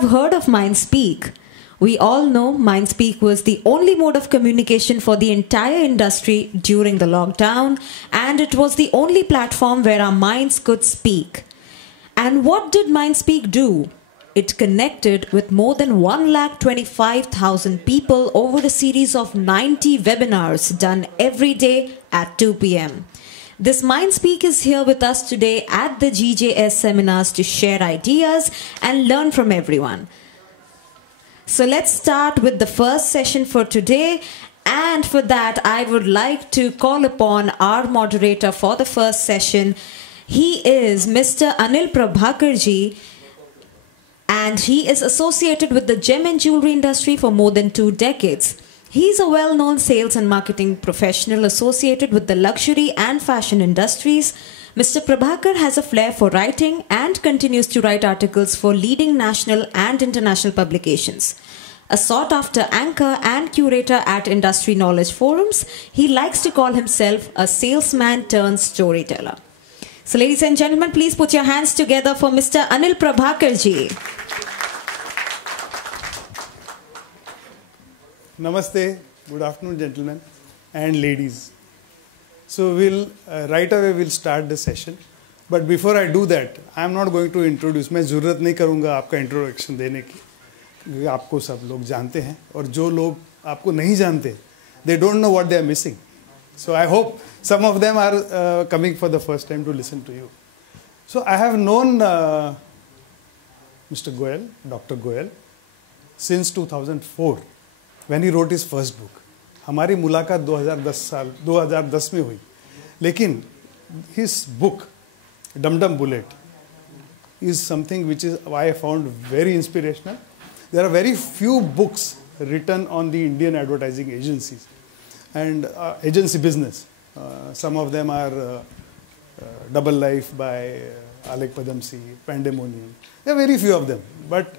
have heard of Mindspeak. We all know Mindspeak was the only mode of communication for the entire industry during the lockdown, and it was the only platform where our minds could speak. And what did Mindspeak do? It connected with more than 125,000 people over a series of 90 webinars done every day at 2 p.m. This Mindspeak is here with us today at the GJS seminars to share ideas and learn from everyone. So let's start with the first session for today. And for that, I would like to call upon our moderator for the first session. He is Mr. Anil Prabhakarji, and he is associated with the gem and jewelry industry for more than 2 decades. He's a well-known sales and marketing professional associated with the luxury and fashion industries. Mr. Prabhakar has a flair for writing and continues to write articles for leading national and international publications. A sought-after anchor and curator at industry knowledge forums, he likes to call himself a salesman turned storyteller. So ladies and gentlemen, please put your hands together for Mr. Anil Prabhakarji. Namaste, good afternoon gentlemen and ladies. So right away we'll start the session. But before I do that, I am not going to introduce. मैं ज़रूरत नहीं करूँगा आपका introduction देने की, क्योंकि आपको सब लोग जानते हैं और जो लोग आपको नहीं जानते, they don't know what they are missing. So I hope some of them are coming for the first time to listen to you. So I have known Mr. Goyal, Dr. Goyal, since 2004 when he wrote his first book. हमारी मुलाकात 2010 में हुई, लेकिन his book Dum Dum Bullet is something which is I found very inspirational. There are very few books written on the Indian advertising agencies and agency business. Some of them are Double Life by Alec Padamsee, Pandemonium. There are very few of them, but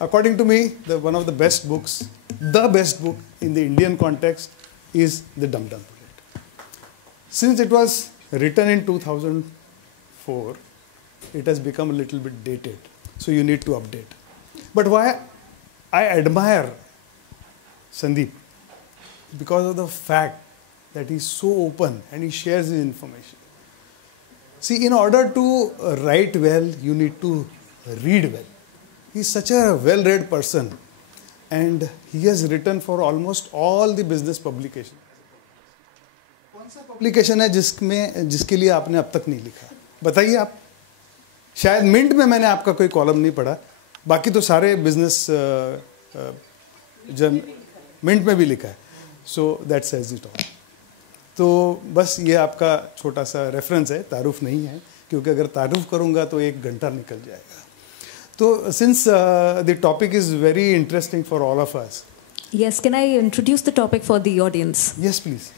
according to me, one of the best books, the best book in the Indian context is the Dum Dum Bullet. Since it was written in 2004, it has become a little bit dated. So you need to update. But why I admire Sandeep? Because of the fact that he's so open and he shares his information. See, in order to write well, you need to read well. He's such a well-read person, and he has written for almost all the business publications. कौन सा publication है जिसके लिए आपने अब तक नहीं लिखा? बताइए आप. शायद मिंट में मैंने आपका कोई कॉलम नहीं पढ़ा, बाकी तो सारे बिजनेस मिंट में भी लिखा है. So that says it all. तो बस ये आपका छोटा सा रेफरेंस है, तारुफ नहीं है, क्योंकि अगर तारुफ करूँगा तो 1 घंटा निकल जाएगा. So since the topic is very interesting for all of us. Yes, can I introduce the topic for the audience? Yes, please.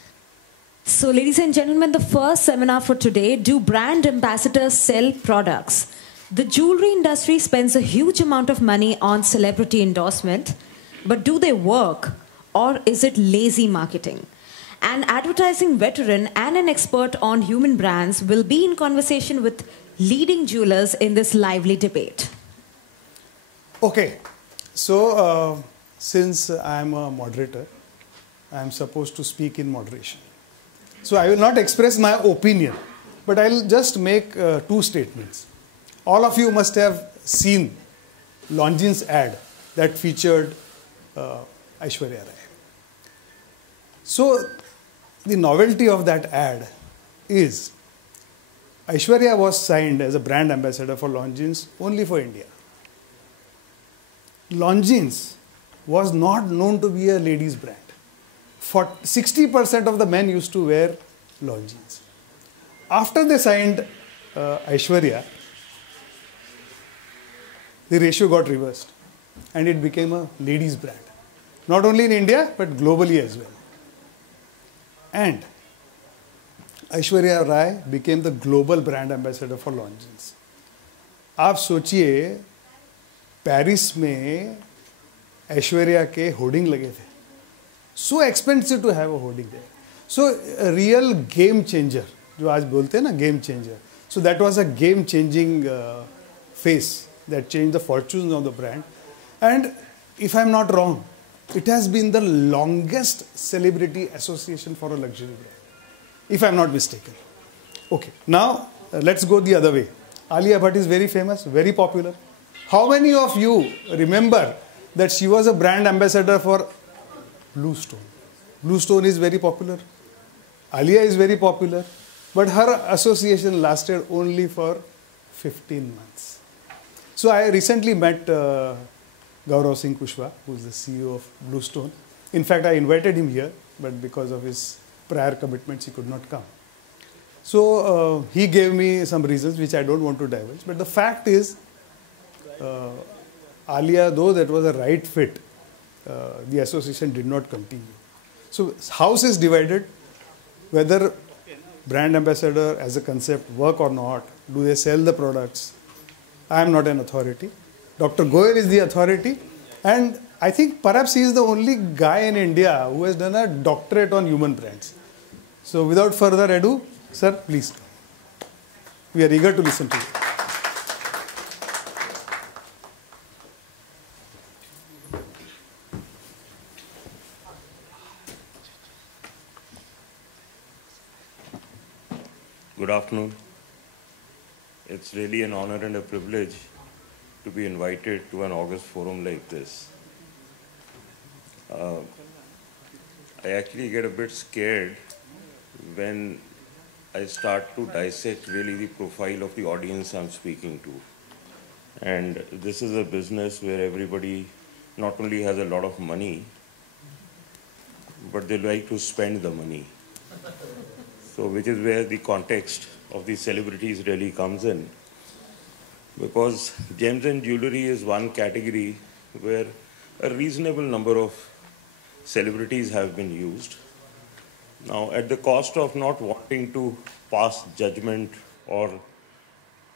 So ladies and gentlemen, the first seminar for today, do brand ambassadors sell products? The jewelry industry spends a huge amount of money on celebrity endorsement, but do they work, or is it lazy marketing? An advertising veteran and an expert on human brands will be in conversation with leading jewelers in this lively debate. Okay, so since I am a moderator, I am supposed to speak in moderation. So I will not express my opinion, but I will just make 2 statements. All of you must have seen Longines ad that featured Aishwarya Rai. So the novelty of that ad is Aishwarya was signed as a brand ambassador for Longines only for India. Longines was not known to be a ladies' brand. 60% of the men used to wear Longines. After they signed Aishwarya, the ratio got reversed and it became a ladies' brand. Not only in India, but globally as well. And Aishwarya Rai became the global brand ambassador for Longines. आप सोचिए Paris में ऐश्वर्या के hoarding लगे थे. So expensive to have a hoarding there. So a real game changer, जो आज बोलते हैं ना game changer. So that was a game changing phase that changed the fortunes of the brand. And if I'm not wrong, it has been the longest celebrity association for a luxury brand, if I'm not mistaken. Okay, now let's go the other way. Alia Bhatt is very famous, very popular. How many of you remember that she was a brand ambassador for Blue Stone? Blue Stone is very popular. Alia is very popular. But her association lasted only for 15 months. So I recently met Gaurav Singh Kushwaha, who is the CEO of Blue Stone. In fact, I invited him here, but because of his prior commitments, he could not come. So he gave me some reasons which I don't want to divulge. But the fact is, Alia, though that was a right fit, the association did not continue. So house is divided, whether brand ambassador as a concept work or not, do they sell the products? I am not an authority. Dr. Goyal is the authority, and I think perhaps he is the only guy in India who has done a doctorate on human brands. So without further ado, sir, please. We are eager to listen to you. Good afternoon. It's really an honor and a privilege to be invited to an August forum like this. I actually get a bit scared when I start to dissect really the profile of the audience I'm speaking to. And this is a business where everybody not only has a lot of money, but they like to spend the money. So which is where the context of the celebrities really comes in. Because gems and jewelry is one category where a reasonable number of celebrities have been used. Now, at the cost of not wanting to pass judgment or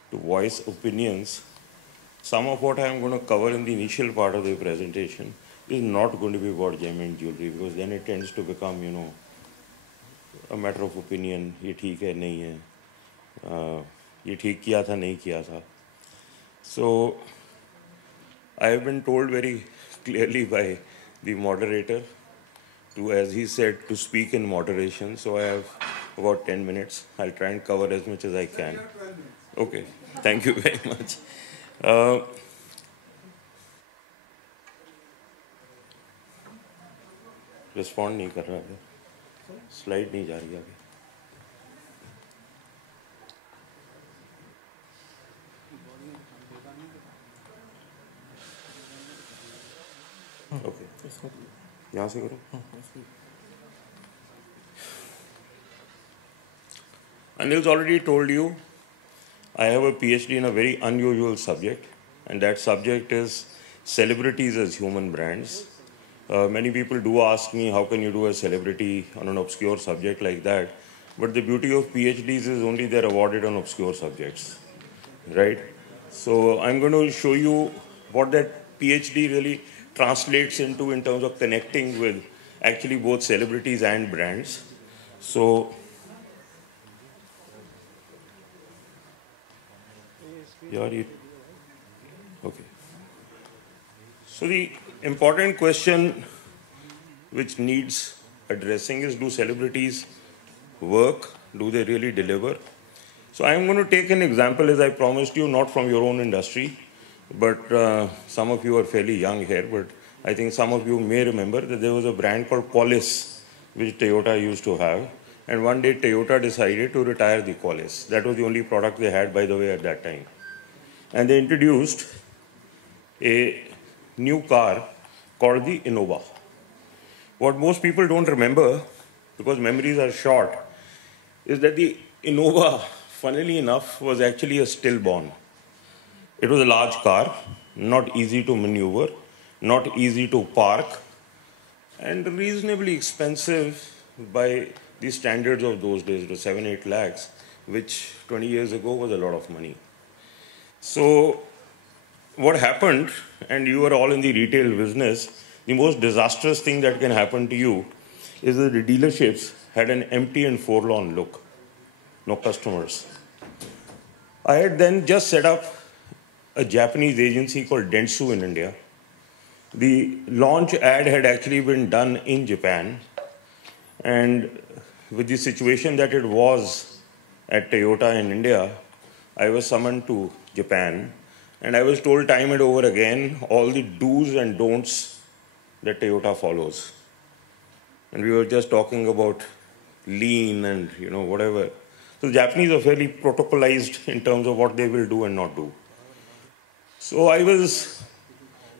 to voice opinions, some of what I'm going to cover in the initial part of the presentation is not going to be about gem and jewelry, because then it tends to become, a matter of opinion. ये ठीक है नहीं है, ये ठीक किया था नहीं किया था. So I have been told very clearly by the moderator to, as he said, to speak in moderation. So I have about 10 minutes. I'll try and cover as much as I can. Okay, thank you very much. Respond नहीं कर रहा है. Slide नहीं जा रही आगे. Okay. यहाँ से करो. Anil's already told you I have a PhD in a very unusual subject, and that subject is celebrities as human brands. Many people do ask me, how can you do a celebrity on an obscure subject like that? But the beauty of PhDs is only they're awarded on obscure subjects, right? So I'm going to show you what that PhD really translates into in terms of connecting with actually both celebrities and brands. So, okay. So the important question which needs addressing is, do celebrities work? Do they really deliver? So I'm going to take an example, as I promised you, not from your own industry, but some of you are fairly young here, but I think some of you may remember that there was a brand called Qualis, which Toyota used to have. And one day Toyota decided to retire the Qualis. That was the only product they had, by the way, at that time. And they introduced a new car called the Innova. What most people don't remember, because memories are short, is that the Innova, funnily enough, was actually a stillborn. It was a large car, not easy to maneuver, not easy to park, and reasonably expensive by the standards of those days. It was 7-8 lakhs, which 20 years ago was a lot of money. So what happened, and you are all in the retail business, the most disastrous thing that can happen to you is that the dealerships had an empty and forlorn look. No customers. I had then just set up a Japanese agency called Dentsu in India. The launch ad had actually been done in Japan, and with the situation that it was at Toyota in India, I was summoned to Japan, and I was told time and over again all the do's and don'ts that Toyota follows. And we were just talking about lean and whatever. So the Japanese are fairly protocolized in terms of what they will do and not do. So I was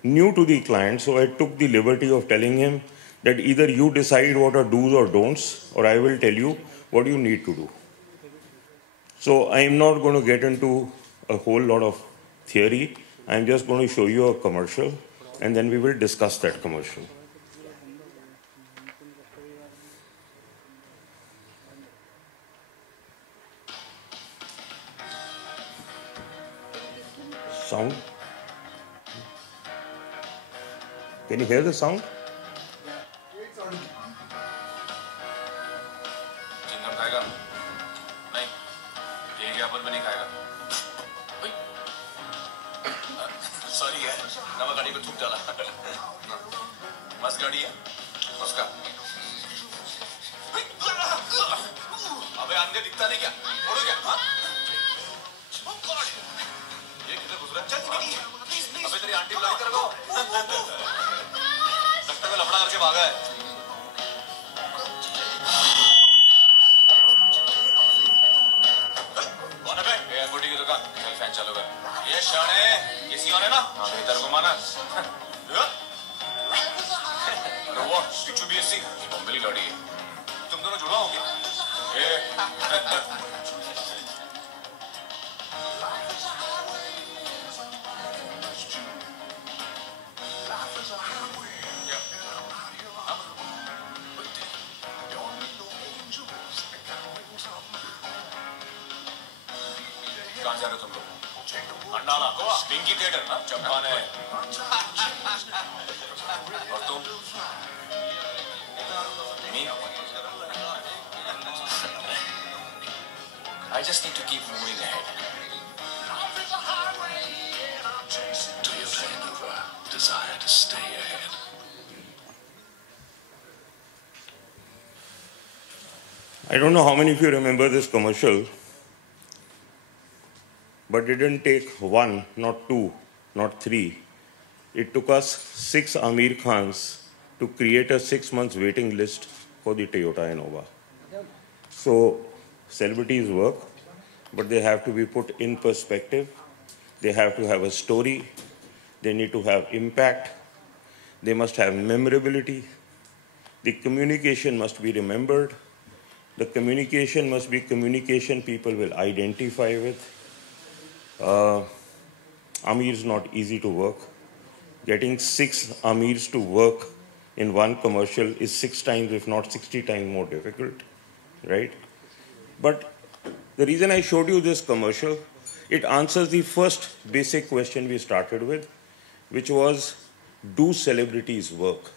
new to the client, so I took the liberty of telling him that either you decide what are do's or don'ts, or I will tell you what you need to do. So I am not going to get into a whole lot of theory. I'm just going to show you a commercial, and then we will discuss that commercial. Sound? Can you hear the sound? Chingam खाएगा? नहीं, ये Apple भी नहीं खाएगा। Sorry यार, नवा गाड़ी को थूक डाला। मस्त गाड़ी है, मस्त का। अबे आंधे दिखता नहीं क्या? उड़ गया? हाँ? ये किधर घुस रहा है? चल निकल। अबे तेरी आंटी बुलाई तेरे को। लगता है लफड़ा करके भागा है। कौन है बे? ये अंगूठी की दुकान। चल फैन चालू कर। ये शाने, ये सी है ना? हाँ इधर घुमाना। अरे वो पिछू BSc बम्बेली गाड़ी है। तुम दोनों जुड़ा होगे? ये कहाँ जा रहे हो तुम लोग? अंडाला, पिंकी थिएटर ना? चंपा ने। और तुम? Me? I just need to keep moving ahead. Do you have a desire to stay ahead? I don't know how many of you remember this commercial, but it didn't take one, not two, not three. It took us 6 Amir Khans to create a 6 months waiting list for the Toyota Innova. So celebrities work, but they have to be put in perspective. They have to have a story. They need to have impact. They must have memorability. The communication must be remembered. The communication must be communication people will identify with. Amir is not easy to work. Getting 6 Amirs to work in one commercial is 6 times, if not 60 times more difficult, right? But the reason I showed you this commercial, it answers the first basic question we started with, which was, do celebrities work?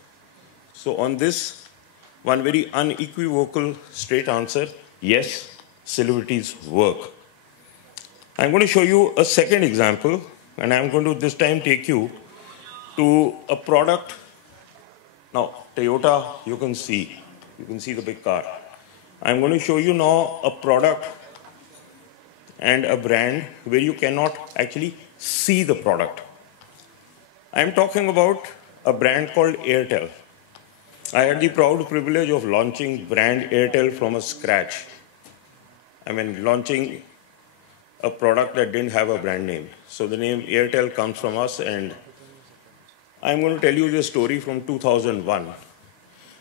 So on this, one very unequivocal straight answer, yes, celebrities work. I'm going to show you a second example, and I'm going to this time take you to a product. Now, Toyota, you can see the big car. I'm going to show you now a product and a brand where you cannot actually see the product. I'm talking about a brand called Airtel. I had the proud privilege of launching brand Airtel from a scratch. I mean, launching a product that didn't have a brand name. So the name Airtel comes from us, and I'm going to tell you this story from 2001.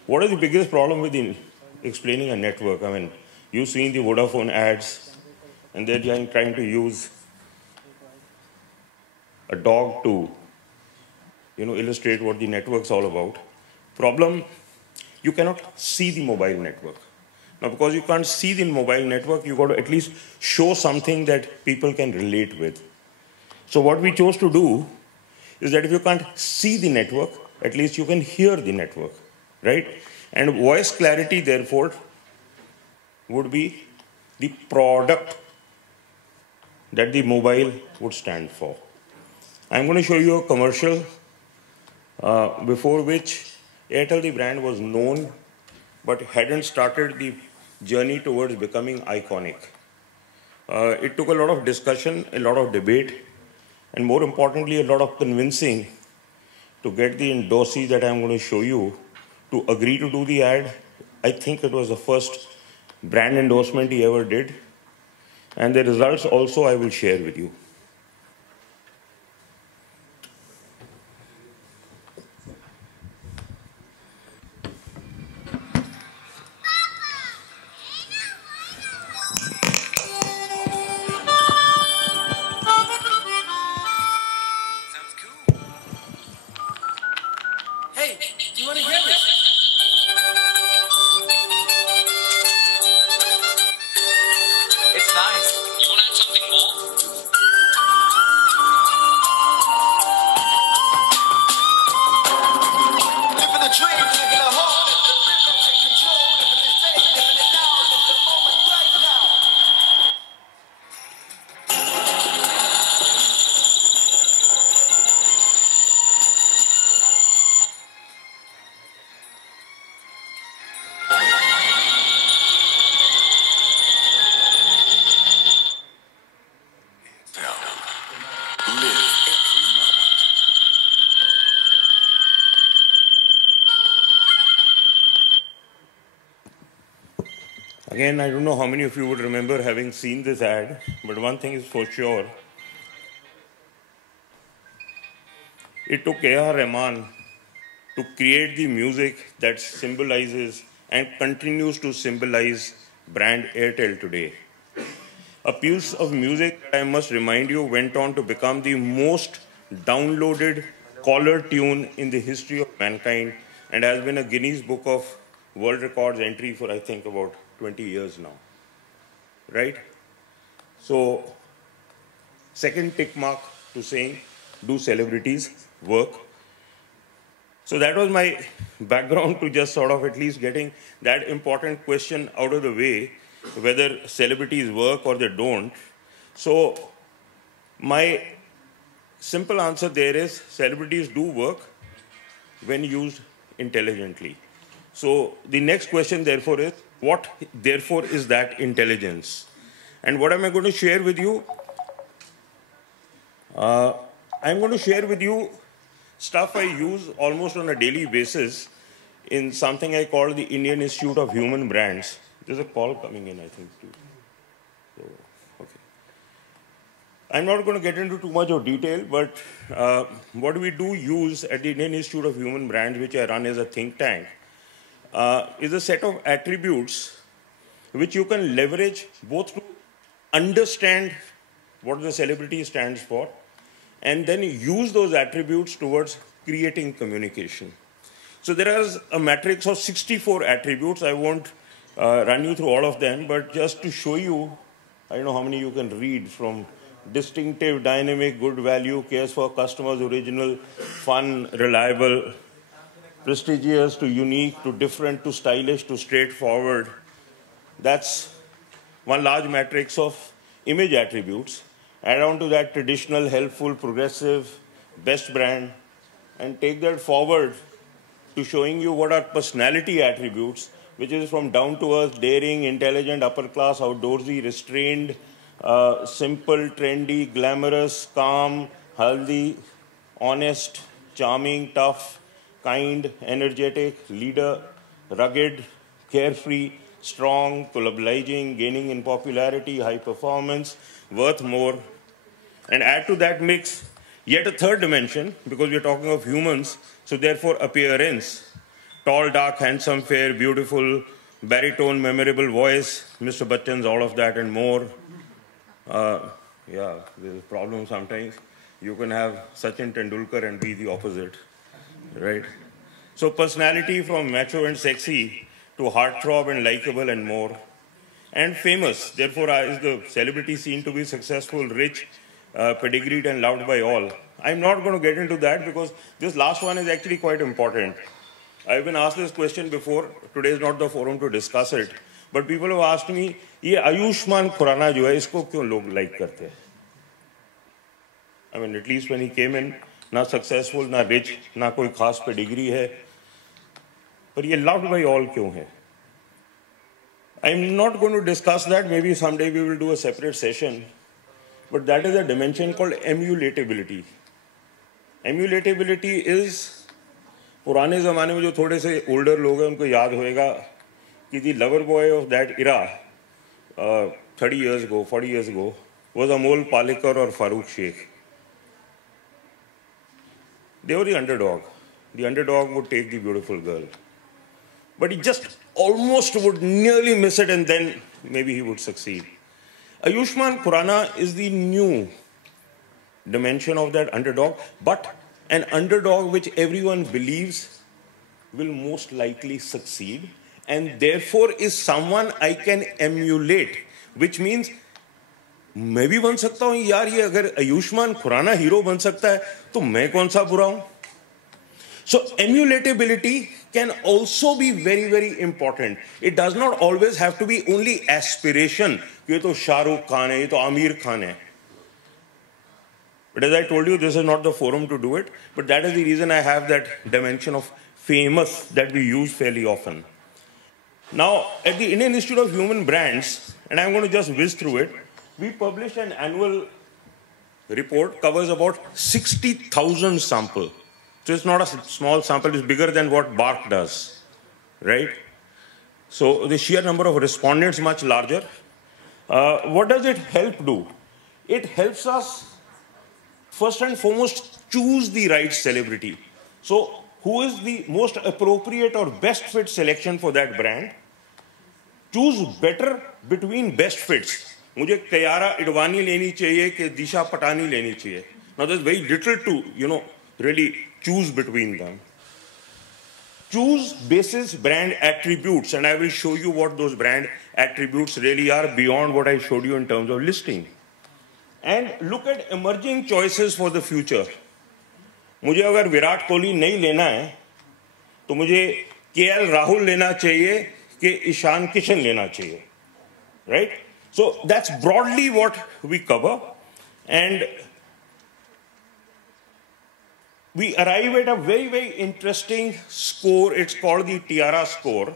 What is the biggest problem with explaining a network? I mean, you've seen the Vodafone ads, and they're trying to use a dog to, illustrate what the network's all about. Problem, you cannot see the mobile network. Now, because you can't see the mobile network, you've got to at least show something that people can relate with. So what we chose to do is that if you can't see the network, at least you can hear the network, right? And voice clarity, therefore, would be the product that the mobile would stand for. I'm going to show you a commercial before which Airtel, the brand, was known, but hadn't started the journey towards becoming iconic. It took a lot of discussion, a lot of debate, and more importantly, a lot of convincing to get the endorsee that I'm going to show you to agree to do the ad. I think it was the first brand endorsement he ever did. And the results also I will share with you. Sounds cool. Hey, do you want to hear this? It's nice. You want to add something more? Living the dream, living the home, live the rhythm, take control, living this day, living it now, live the moment right now. Live every moment. Again, I don't know how many of you would remember having seen this ad, but one thing is for sure. It took A.R. Rahman to create the music that symbolizes and continues to symbolize brand Airtel today. A piece of music that I must remind you went on to become the most downloaded caller tune in the history of mankind and has been a Guinness Book of World Records entry for, I think, about 20 years now. Right? So, second tick mark to saying, do celebrities work? So that was my background to just sort of at least getting that important question out of the way, whether celebrities work or they don't. So my simple answer there is celebrities do work when used intelligently. So the next question therefore is, what therefore is that intelligence? And what am I going to share with you? I'm going to share with you stuff I use almost on a daily basis in something I call the Indian Institute of Human Brands. There's a call coming in, I think, too. So, okay. I'm not going to get into too much of detail, but what we do use at the Indian Institute of Human Brands, which I run as a think tank, is a set of attributes which you can leverage both to understand what the celebrity stands for and then use those attributes towards creating communication. So there is a matrix of 64 attributes. I won't run you through all of them, but just to show you, I don't know how many you can read, from distinctive, dynamic, good value, cares for customers, original, fun, reliable, prestigious to unique to different to stylish to straightforward. That's one large matrix of image attributes. Add on to that traditional, helpful, progressive, best brand, and take that forward to showing you what are personality attributes, which is from down to earth, daring, intelligent, upper class, outdoorsy, restrained, simple, trendy, glamorous, calm, healthy, honest, charming, tough, kind, energetic, leader, rugged, carefree, strong, obliging, gaining in popularity, high performance, worth more. And add to that mix yet a third dimension, because we're talking of humans, so therefore appearance. Tall, dark, handsome, fair, beautiful, baritone, memorable voice, Mr. Bachchan's, all of that and more. Yeah, there's a problem sometimes. You can have Sachin Tendulkar and be the opposite, right? So personality from macho and sexy to heartthrob and likable and more. And famous, therefore is the celebrity seen to be successful, rich, pedigreed and loved by all. I'm not going to get into that because this last one is actually quite important. I've been asked this question before. Today is not the forum to discuss it. But people have asked me, ये आयुष्मान खुराना जो है, इसको क्यों लोग like करते हैं? I mean, at least when he came in, ना successful, ना रिच, ना कोई खास पेडिग्री है, पर ये loved by all क्यों है? I'm not going to discuss that. Maybe someday we will do a separate session. But that is a dimension called emulatability. Emulatability is, पुराने ज़माने में जो थोड़े से older लोग हैं उनको याद होएगा कि the lover boy of that era, 30 years ago, 40 years ago, was Amol Palekar or Farooq Sheikh. They were the underdog. The underdog would take the beautiful girl. But he just almost would nearly miss it, and then maybe he would succeed. Ayushmann Khurrana is the new dimension of that underdog, but an underdog which everyone believes will most likely succeed, and therefore is someone I can emulate, which means मैं भी बन सकता हूं यार, ये अगर Ayushman Khurana hero बन सकता है तो मैं कौन सा बुरा हूं. So emulatability can also be very, very important. It does not always have to be only aspiration. ये तो शाहरुख खान है, ये तो आमिर खान है. But as I told you, this is not the forum to do it. But that is the reason I have that dimension of famous that we use fairly often. Now, at the Indian Institute of Human Brands, and I'm going to just whiz through it, we publish an annual report, covers about 60,000 samples. So it's not a small sample, it's bigger than what BARC does, right? So the sheer number of respondents is much larger. What does it help do? It helps us, first and foremost, choose the right celebrity. So who is the most appropriate or best fit selection for that brand? Choose better between best fits. मुझे कयारा इडवानी लेनी चाहिए कि दिशा पटानी लेनी चाहिए. Now there's very little to, really choose between them. Choose basis brand attributes, and I will show you what those brand attributes really are beyond what I showed you in terms of listing. And look at emerging choices for the future. मुझे अगर विराट कोहली नहीं लेना है तो मुझे KL Rahul लेना चाहिए कि ईशान किशन लेना चाहिए, right? So that's broadly what we cover, and we arrive at a very, very interesting score. It's called the Tiara score,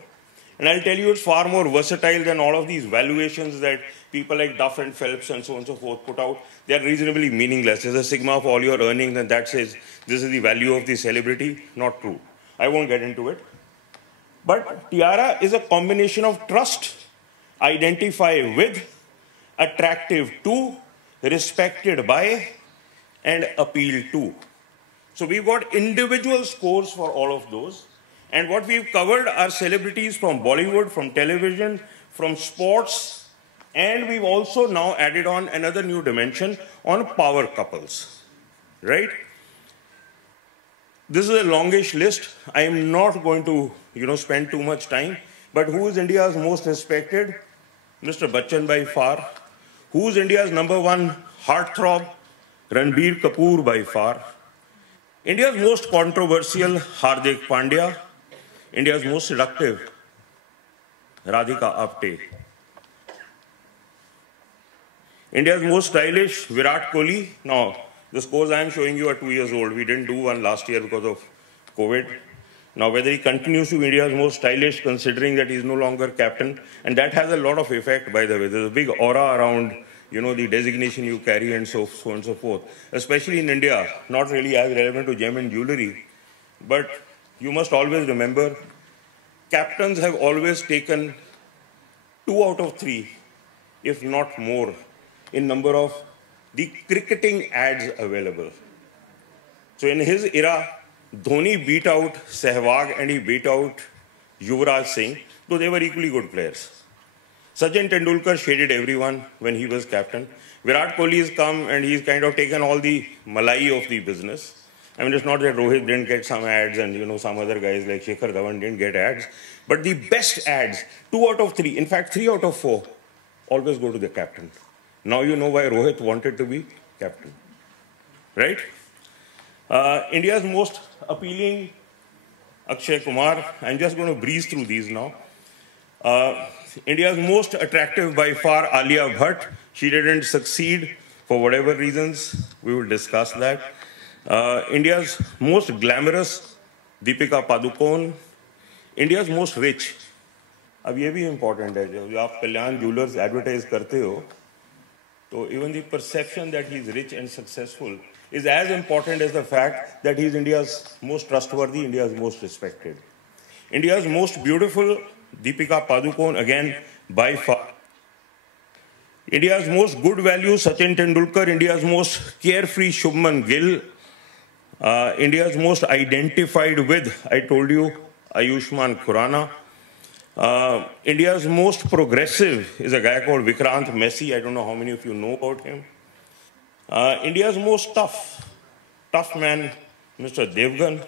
and I'll tell you it's far more versatile than all of these valuations that people like Duff and Phelps and so on and so forth put out. They're reasonably meaningless. There's a sigma of all your earnings, and that says this is the value of the celebrity. Not true. I won't get into it. But Tiara is a combination of trust, identify with, attractive to, respected by, and appeal to. So we've got individual scores for all of those. And what we've covered are celebrities from Bollywood, from television, from sports, and we've also now added on another new dimension on power couples, right? This is a longish list. I am not going to, spend too much time. But who is India's most respected? Mr. Bachchan by far. Who is India's #1 heartthrob? Ranbir Kapoor by far. India's most controversial, Hardik Pandya. India's most seductive, Radhika Apte. India's most stylish, Virat Kohli. Now, the scores I am showing you are 2 years old. We didn't do one last year because of COVID. Now, whether he continues to be India's most stylish, considering that he's no longer captain, and that has a lot of effect, by the way. There's a big aura around, the designation you carry and so on and so forth. Especially in India, not really as relevant to gem and jewellery. But you must always remember, captains have always taken 2 out of 3, if not more, in number of the cricketing ads available. So in his era, Dhoni beat out Sehwag and he beat out Yuvraj Singh, though they were equally good players. Sachin Tendulkar shaded everyone when he was captain. Virat Kohli has come and he's kind of taken all the malai of the business. I mean, it's not that Rohit didn't get some ads and, some other guys like Shekhar Dhawan didn't get ads. But the best ads, 2 out of 3, in fact, 3 out of 4, always go to the captain. Now you know why Rohit wanted to be captain, right? India's most appealing, Akshay Kumar. I'm just going to breeze through these now. India's most attractive by far, Alia Bhatt. She didn't succeed for whatever reasons. We will discuss that. India's most glamorous, Deepika Padukone. India's most rich. अब ये भी important है, जब आप कल्याण jewellers advertise करते हो, तो even the perception that he is rich and successful is as important as the fact that he is India's most trustworthy, India's most respected. India's most beautiful, Deepika Padukone, again, by far. India's most good value, Sachin Tendulkar. India's most carefree, Shubman Gill. India's most identified with, I told you, Ayushmann Khurrana. India's most progressive is a guy called Vikrant Messi. I don't know how many of you know about him. India's most tough man, Mr. Devgan.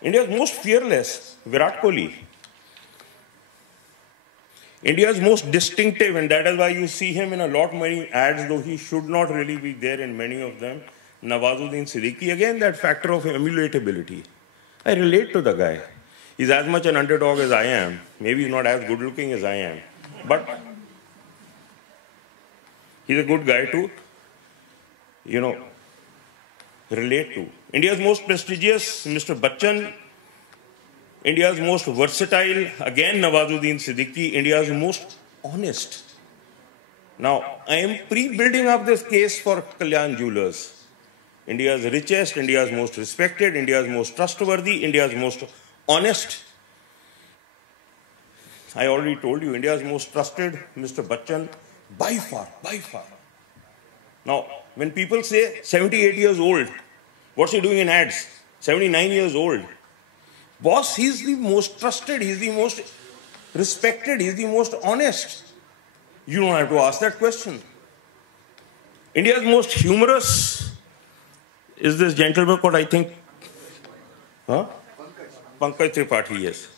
India's most fearless, Virat Kohli. India's most distinctive, and that is why you see him in a lot many ads, though he should not really be there in many of them, Nawazuddin Siddiqui. Again, that factor of emulatability. I relate to the guy. He's as much an underdog as I am. Maybe he's not as good looking as I am. But he's a good guy to, relate to. India's most prestigious, Mr. Bachchan. India's most versatile, again Nawazuddin Siddiqui. India's most honest. Now, I am pre-building up this case for Kalyan Jewellers. India's richest, India's most respected, India's most trustworthy, India's most honest. I already told you, India's most trusted, Mr. Bachchan, by far. Now, when people say 78 years old, what's he doing in ads? 79 years old. Boss, he's the most trusted, he's the most respected, he's the most honest. You don't have to ask that question. India's most humorous is this gentleman called, I think, Pankaj Tripathi, yes.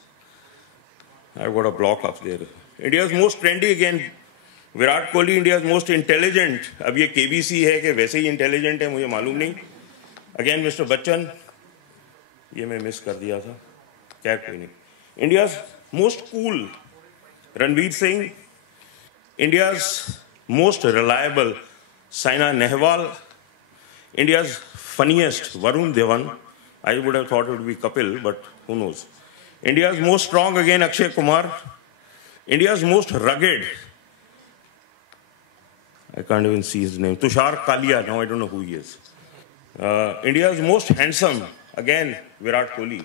I've got a block up there. India's most trendy, again, Virat Kohli. India's most intelligent. अब ये KBC है कि वैसे ही intelligent है, मुझे मालूम नहीं. Again, Mr. Bachchan. ये मैं miss कर दिया था. क्या कोई नहीं. India's most cool, Ranveer Singh. India's most reliable, Saina Nehwal. India's funniest, Varun Dhawan. I would have thought it would be Kapil, but who knows. India's most strong, again, Akshay Kumar. India's most rugged, I can't even see his name, Tushar Kalia. Now I don't know who he is. India's most handsome, again, Virat Kohli.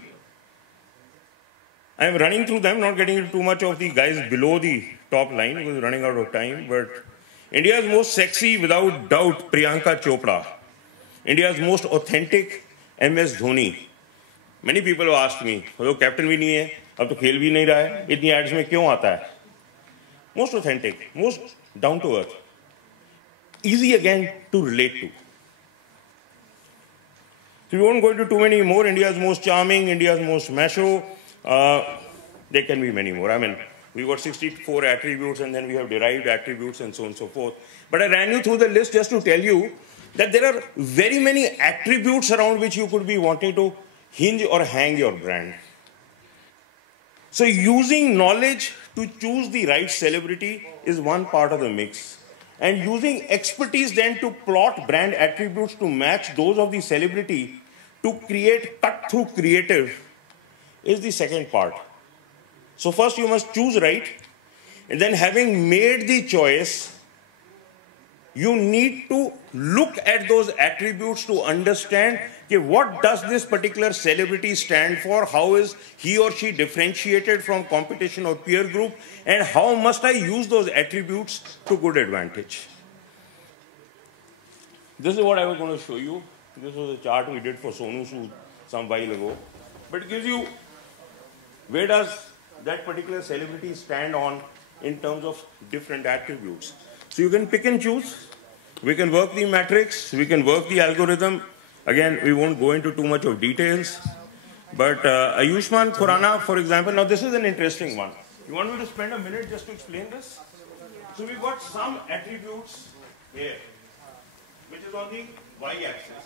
I am running through them, not getting into too much of the guys below the top line because we're running out of time. But India's most sexy, without doubt, Priyanka Chopra. India's most authentic, MS Dhoni. Many people have asked me, "Oh, captain भी नहीं है, अब तो खेल भी नहीं रहा है, इतनी ads में क्यों आता है?" Most authentic, most down to earth, easy again to relate to. So we won't go into too many more. India's most charming, India's most macho. There can be many more. I mean, we've got 64 attributes and then we have derived attributes and so on and so forth. But I ran you through the list just to tell you that there are very many attributes around which you could be wanting to hinge or hang your brand. So using knowledge to choose the right celebrity is one part of the mix. And using expertise then to plot brand attributes to match those of the celebrity to create cut-through creative is the second part. So first you must choose right, and then having made the choice, you need to look at those attributes to understand okay, what does this particular celebrity stand for, how is he or she differentiated from competition or peer group, and how must I use those attributes to good advantage. This is what I was going to show you. This was a chart we did for Sonu Sood some while ago. But it gives you where does that particular celebrity stand on in terms of different attributes. So you can pick and choose. We can work the matrix. We can work the algorithm. Again, we won't go into too much of details. But Ayushmann Khurrana, for example, now this is an interesting one. You want me to spend a minute just to explain this? So we've got some attributes here, which is on the y-axis.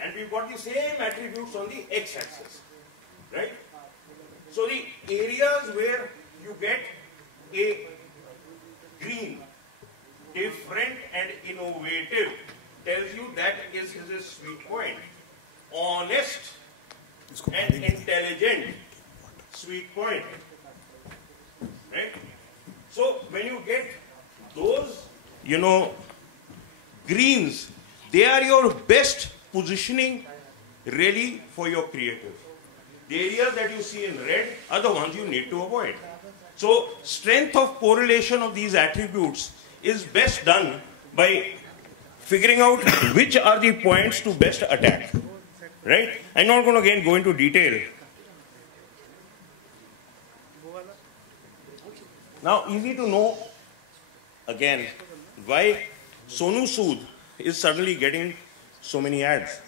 And we've got the same attributes on the x-axis. Right? So the areas where you get a green, different and innovative, tells you that is his sweet point. intelligent, sweet point. Right? So when you get those, greens, they are your best positioning really for your creative. The areas that you see in red are the ones you need to avoid. So strength of correlation of these attributes is best done by figuring out which are the points to best attack. Right? I'm not going to again go into detail. Now, easy to know, again, why Sonu Sood is suddenly getting so many ads.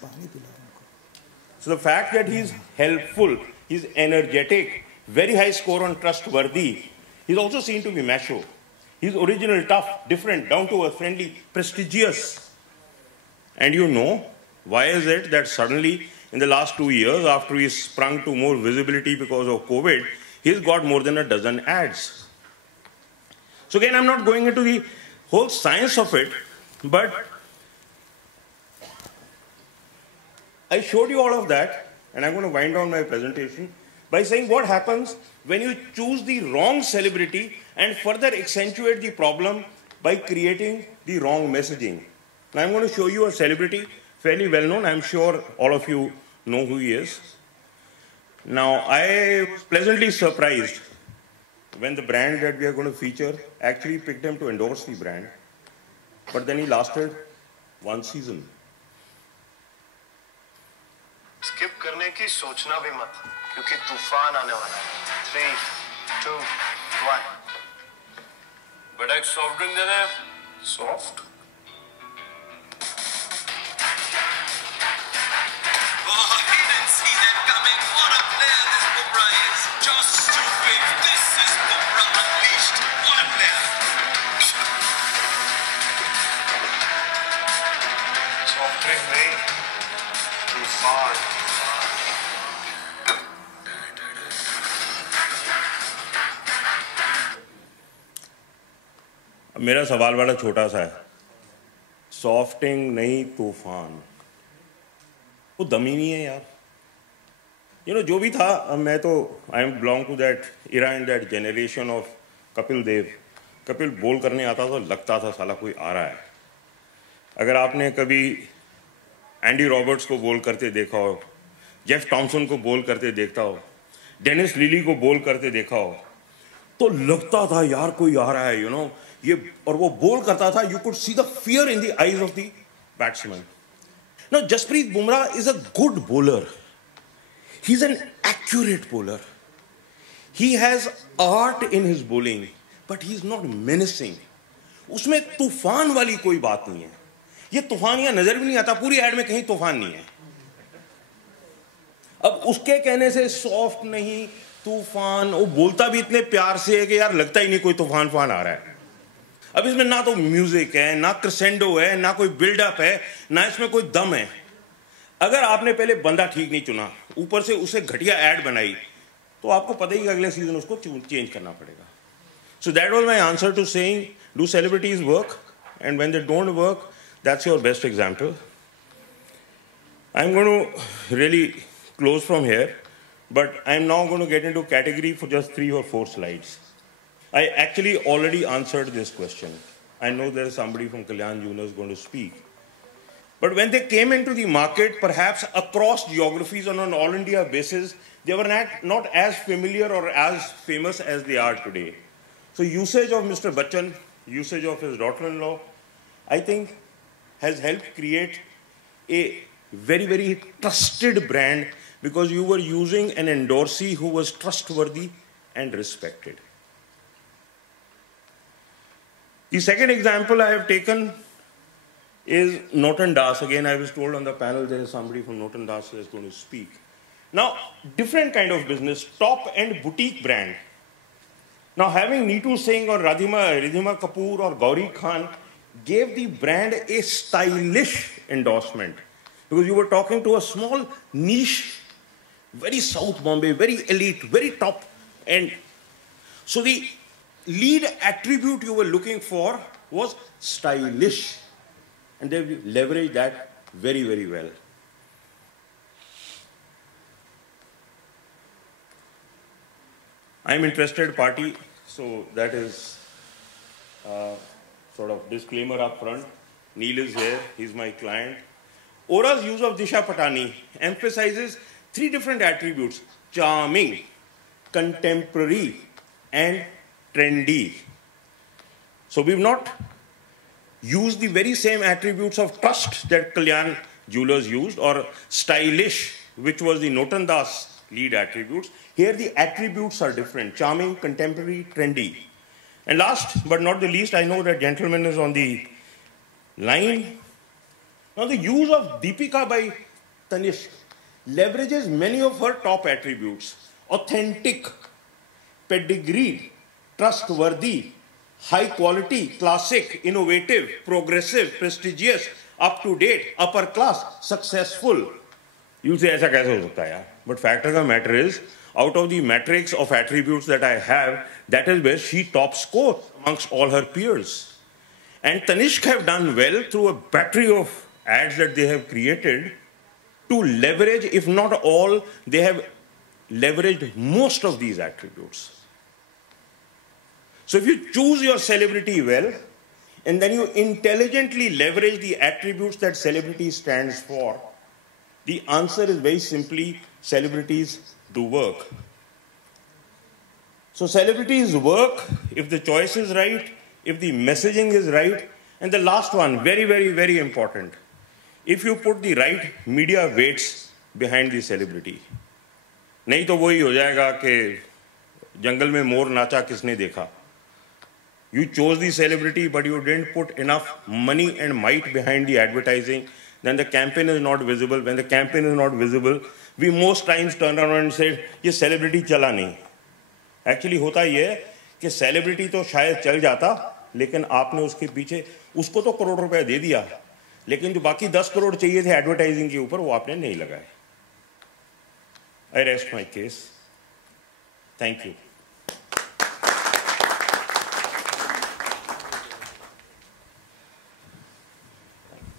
So the fact that he's helpful, he's energetic, very high score on trustworthy, he's also seen to be macho. He's original, tough, different, down to earth, friendly, prestigious. And why is it that suddenly in the last 2 years, after he sprung to more visibility because of COVID, he's got more than a dozen ads. So again, I'm not going into the whole science of it, but I showed you all of that, and I'm going to wind down my presentation by saying what happens when you choose the wrong celebrity and further accentuate the problem by creating the wrong messaging. Now I'm going to show you a celebrity, fairly well known. I'm sure all of you know who he is. Now I was pleasantly surprised when the brand that we are going to feature actually picked him to endorse the brand. But then he lasted 1 season. Skip करने की सोचना भी मत, क्योंकि तूफान आने वाला है। 3, 2, 1। बड़ा एक सॉफ्ट ड्रिंक देना है। सॉफ्ट? सॉफ्ट ड्रिंक नहीं, तूफान। मेरा सवाल बड़ा छोटा सा है, सॉफ्टिंग नहीं तूफान, वो दम ही नहीं है यार। जो भी था, मैं तो I am belong to that era and that generation of Kapil Dev. Kapil bowl करने आता तो लगता था साला कोई आ रहा है। अगर आपने कभी एंडी रॉबर्ट्स को बोल करते देखा हो, जेफ टॉमसन को बोल करते देखता हो, डेनिस लिली को बोल करते देखा हो, तो लगता था यार कोई आ रहा है, ये, और वो बोल करता था, you could see the fear in the eyes of the batsman. Now Jasprit Bumrah is a good bowler, he is an accurate bowler, he has art in his bowling, but he is not menacing. उसमें तूफान वाली कोई बात नहीं है। ये तूफान यहां नजर भी नहीं आता, पूरी एड में कहीं तूफान नहीं है। अब उसके कहने से सॉफ्ट नहीं तूफान, वो बोलता भी इतने प्यार से है कि यार लगता ही नहीं कोई तूफान फान आ रहा है। अब इसमें ना तो म्यूजिक है, ना क्रेसेंडो है, ना कोई बिल्डअप है, ना इसमें कोई दम है। अगर आपने पहले बंदा ठीक नहीं चुना, ऊपर से उसे घटिया एड बनाई, तो आपको पता ही कि अगले सीजन उसको चेंज करना पड़ेगा। So that was my answer to saying do celebrities work, and when they don't work, that's your best example. I'm going to really close from here, but I'm now going to get into category for just 3 or 4 slides. I actually already answered this question. I know there is somebody from Kalyan Jewellers going to speak. But when they came into the market, perhaps across geographies on an all-India basis, they were not as familiar or as famous as they are today. So usage of Mr. Bachchan, usage of his daughter-in-law, I think has helped create a very, very trusted brand, because you were using an endorsee who was trustworthy and respected. The second example I have taken is Norton Das. Again, I was told on the panel there is somebody from Norton Das who is going to speak. Now, different kind of business, top-end boutique brand. Now, having Neetu Singh or Ridhima Kapoor or Gauri Khan gave the brand a stylish endorsement, because you were talking to a small niche, very South Bombay, very elite, very top end. So the lead attribute you were looking for was stylish, and they leveraged that very, very well. I'm interested party, so that is sort of disclaimer up front. Neil is here, he's my client. Aura's use of Disha Patani emphasizes three different attributes: charming, contemporary, and trendy. So we've not used the very same attributes of trust that Kalyan Jewellers used, or stylish, which was the Notan Das lead attributes. Here the attributes are different: charming, contemporary, trendy. And last but not the least, I know that gentleman is on the line. Now the use of Deepika by Tanishq leverages many of her top attributes: authentic, pedigreed, trustworthy, high quality, classic, innovative, progressive, prestigious, up to date, upper class, successful. You say, ऐसा कैसे हो सकता है यार? But fact of the matter is, out of the matrix of attributes that I have, that is where she top scores amongst all her peers. And Tanishq have done well through a battery of ads that they have created to leverage, if not all, they have leveraged most of these attributes. So if you choose your celebrity well, and then you intelligently leverage the attributes that celebrity stands for, the answer is very simply, celebrities do work. So celebrities work if the choice is right, if the messaging is right, and the last one, very, very, very important, if you put the right media weights behind the celebrity. नहीं तो वही हो जाएगा कि जंगल में मोर नाचा किसने देखा. You chose the celebrity, but you didn't put enough money and might behind the advertising. Then the campaign is not visible. When the campaign is not visible, we most times turn around and say, ये celebrity चला नहीं. Actually होता ये है कि celebrity तो शायद चल जाता, लेकिन आपने उसके पीछे उसको तो करोड़ रुपया दे दिया, लेकिन जो बाकी 10 करोड़ चाहिए थे एडवर्टाइजिंग के ऊपर वो आपने नहीं लगाए. I rest my case. Thank you.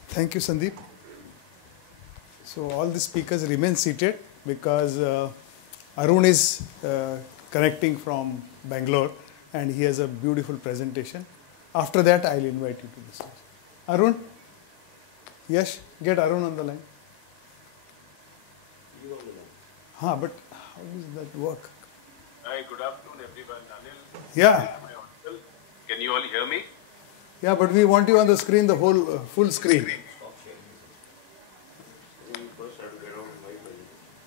Thank you, Sandeep. So all the speakers remain seated because Arun is connecting from Bangalore and he has a beautiful presentation. After that, I'll invite you to the stage. Arun? Yes, get Arun on the line. You on the line. Huh, but how does that work? Hi, good afternoon, everyone. Anil, Yeah. am I audible? Can you all hear me? Yeah, but we want you on the screen, the whole full screen.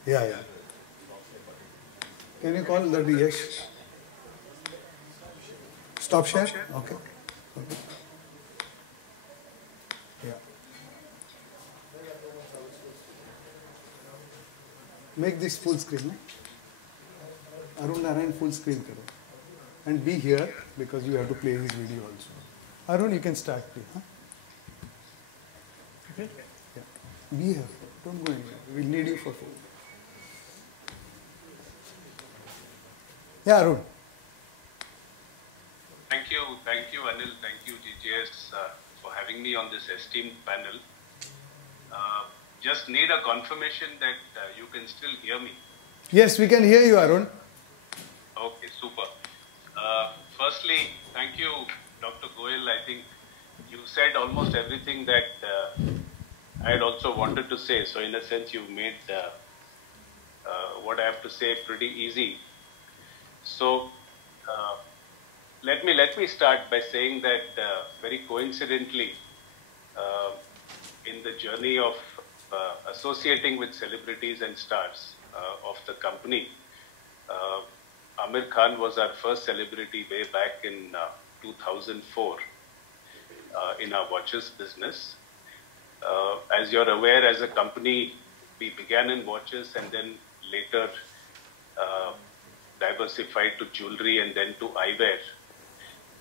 Yeah, yeah. Can you call that yes? Stop share? Okay. Okay. Yeah. Make this full screen. No? Arun Narayan full screen karo. And be here because you have to play his video also. Arun, you can start please. Huh? Okay. Yeah. Be here. Don't go anywhere. We'll need you for food. Yeah, Arun. Thank you, Anil. Thank you, GJS, for having me on this esteemed panel. Just need a confirmation that you can still hear me. Yes, we can hear you, Arun. Okay, super. Firstly, thank you, Dr. Goyal. I think you said almost everything that I had also wanted to say. So in a sense, you made what I have to say pretty easy. So let me start by saying that very coincidentally, in the journey of associating with celebrities and stars of the company, Amir Khan was our first celebrity way back in 2004 in our watches business. As you're aware, as a company, we began in watches and then later diversified to jewelry and then to eyewear.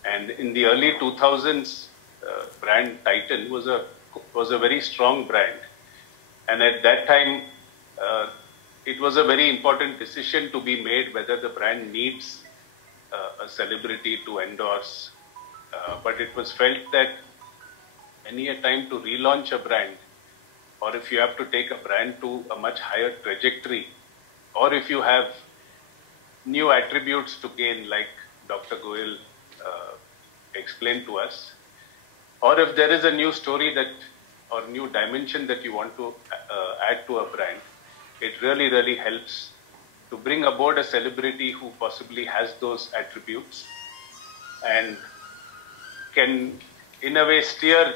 And in the early 2000s, brand Titan was a very strong brand. And at that time, it was a very important decision to be made whether the brand needs a celebrity to endorse. But it was felt that any time to relaunch a brand, or if you have to take a brand to a much higher trajectory, or if you have new attributes to gain, like Dr. Goyal explained to us, or if there is a new story that or new dimension that you want to add to a brand, it really, really helps to bring aboard a celebrity who possibly has those attributes and can, in a way, steer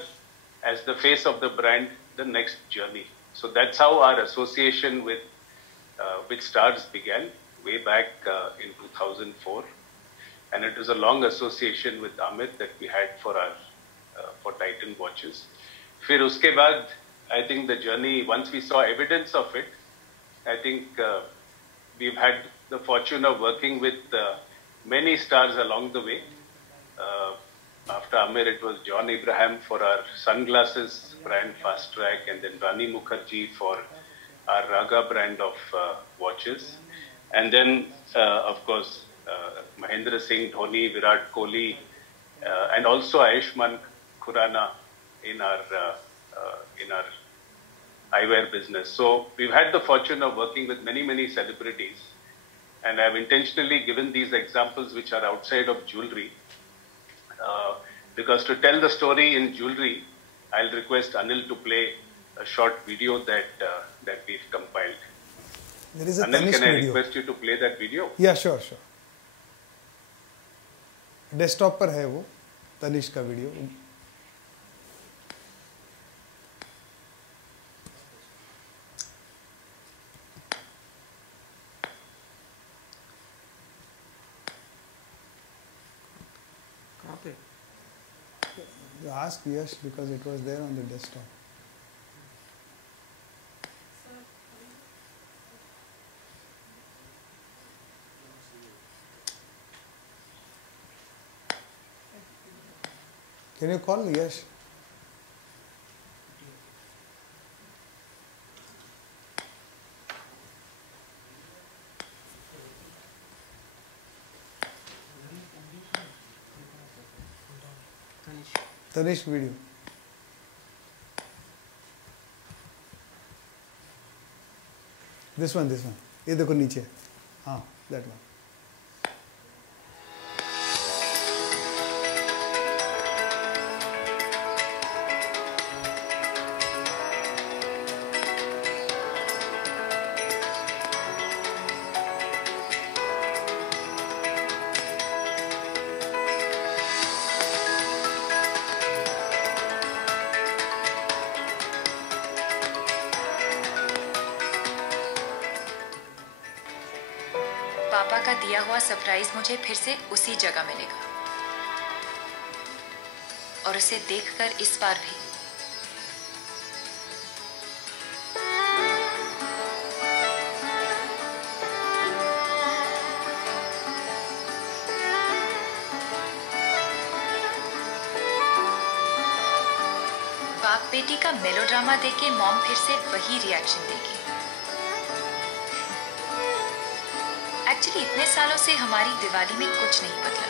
as the face of the brand the next journey. So that's how our association with stars began way back in 2004, and it is a long association with Amit that we had for our for Titan watches. Fir uske baad, I think the journey, once we saw evidence of it, I think we've had the fortune of working with many stars along the way. After Amir, it was John Abraham for our sunglasses brand Fast Track, and then Rani Mukherjee for our Raga brand of watches. And then, of course, Mahendra Singh Dhoni, Virat Kohli, and also Ayushmann Khurrana in our eyewear business. So we've had the fortune of working with many, many celebrities, and I've intentionally given these examples which are outside of jewelry, because to tell the story in jewelry, I'll request Anil to play a short video that we've compiled. There is a Anil, Tanish can I video. request you to play that video? Yeah, sure. Desktop पर है वो तनिष्क का video. Ask Yash because it was there on the desktop. Can you call Yash? Tanish video. This one. ये देखो नीचे. हाँ, that one. पापा का दिया हुआ सरप्राइज मुझे फिर से उसी जगह मिलेगा, और उसे देखकर इस बार भी बाप बेटी का मेलोड्रामा देख के मॉम फिर से वही रिएक्शन देगी. एक्चुअली इतने सालों से हमारी दिवाली में कुछ नहीं बदला,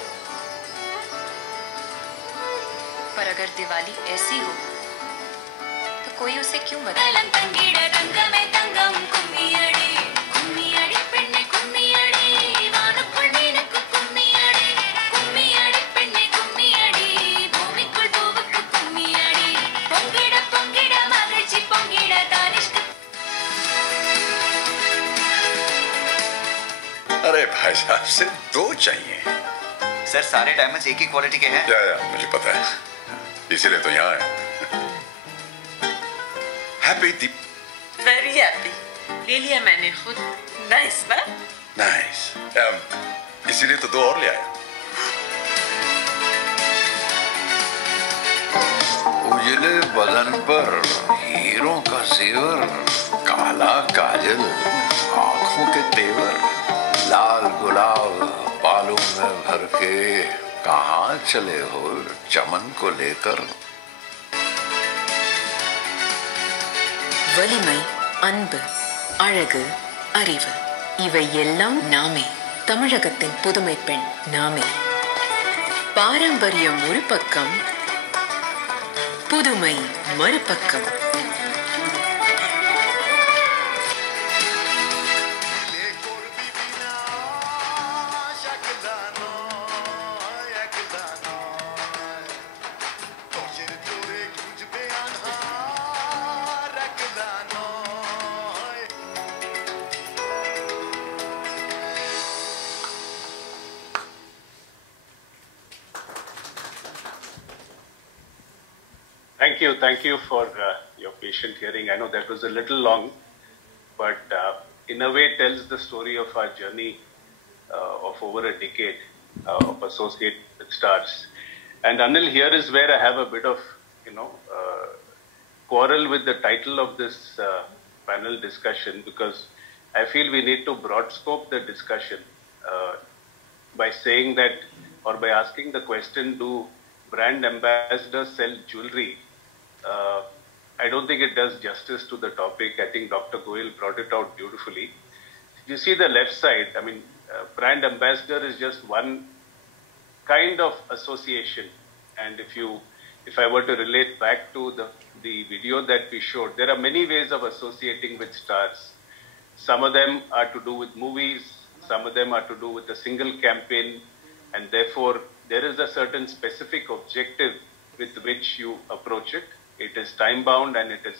पर अगर दिवाली ऐसी हो तो कोई उसे क्यों बदले. अरे भाई साहब, सिर्फ 2 चाहिए. सर सारे डायमंड्स एक ही क्वालिटी के हैं. या मुझे पता है, इसीलिए तो यहाँ है. हैप्पी दीप. Very happy. ले लिया मैंने खुद. नाइस ना? नाइस. इसीलिए तो 2 और ले आया. उजले बदन पर हीरों का जेवर, काला काजल, आंखों के तेवर, लाल गुलाब बालों में भर के कहाँ चले हो चमन को लेकर. வலிமை, அன்பு, அழகு, அறிவு இவை எல்லாம் நாமே. தமிழகத்தின் புதுமை பெண் நாமே. பாரம்பரியம் ஒரு பக்கம், புதுமை மறுபக்கம். Thank you for your patient hearing. I know that was a little long, but in a way tells the story of our journey of over a decade of associate with stars. And Anil, here is where I have a bit of, quarrel with the title of this panel discussion, because I feel we need to broad scope the discussion by saying that, or by asking the question, do brand ambassadors sell jewelry? I don't think it does justice to the topic. I think Dr. Goyal brought it out beautifully. You see the left side, I mean, brand ambassador is just one kind of association. And if I were to relate back to the video that we showed, there are many ways of associating with stars. Some of them are to do with movies, some of them are to do with a single campaign, and therefore there is a certain specific objective with which you approach it. It is time bound and it is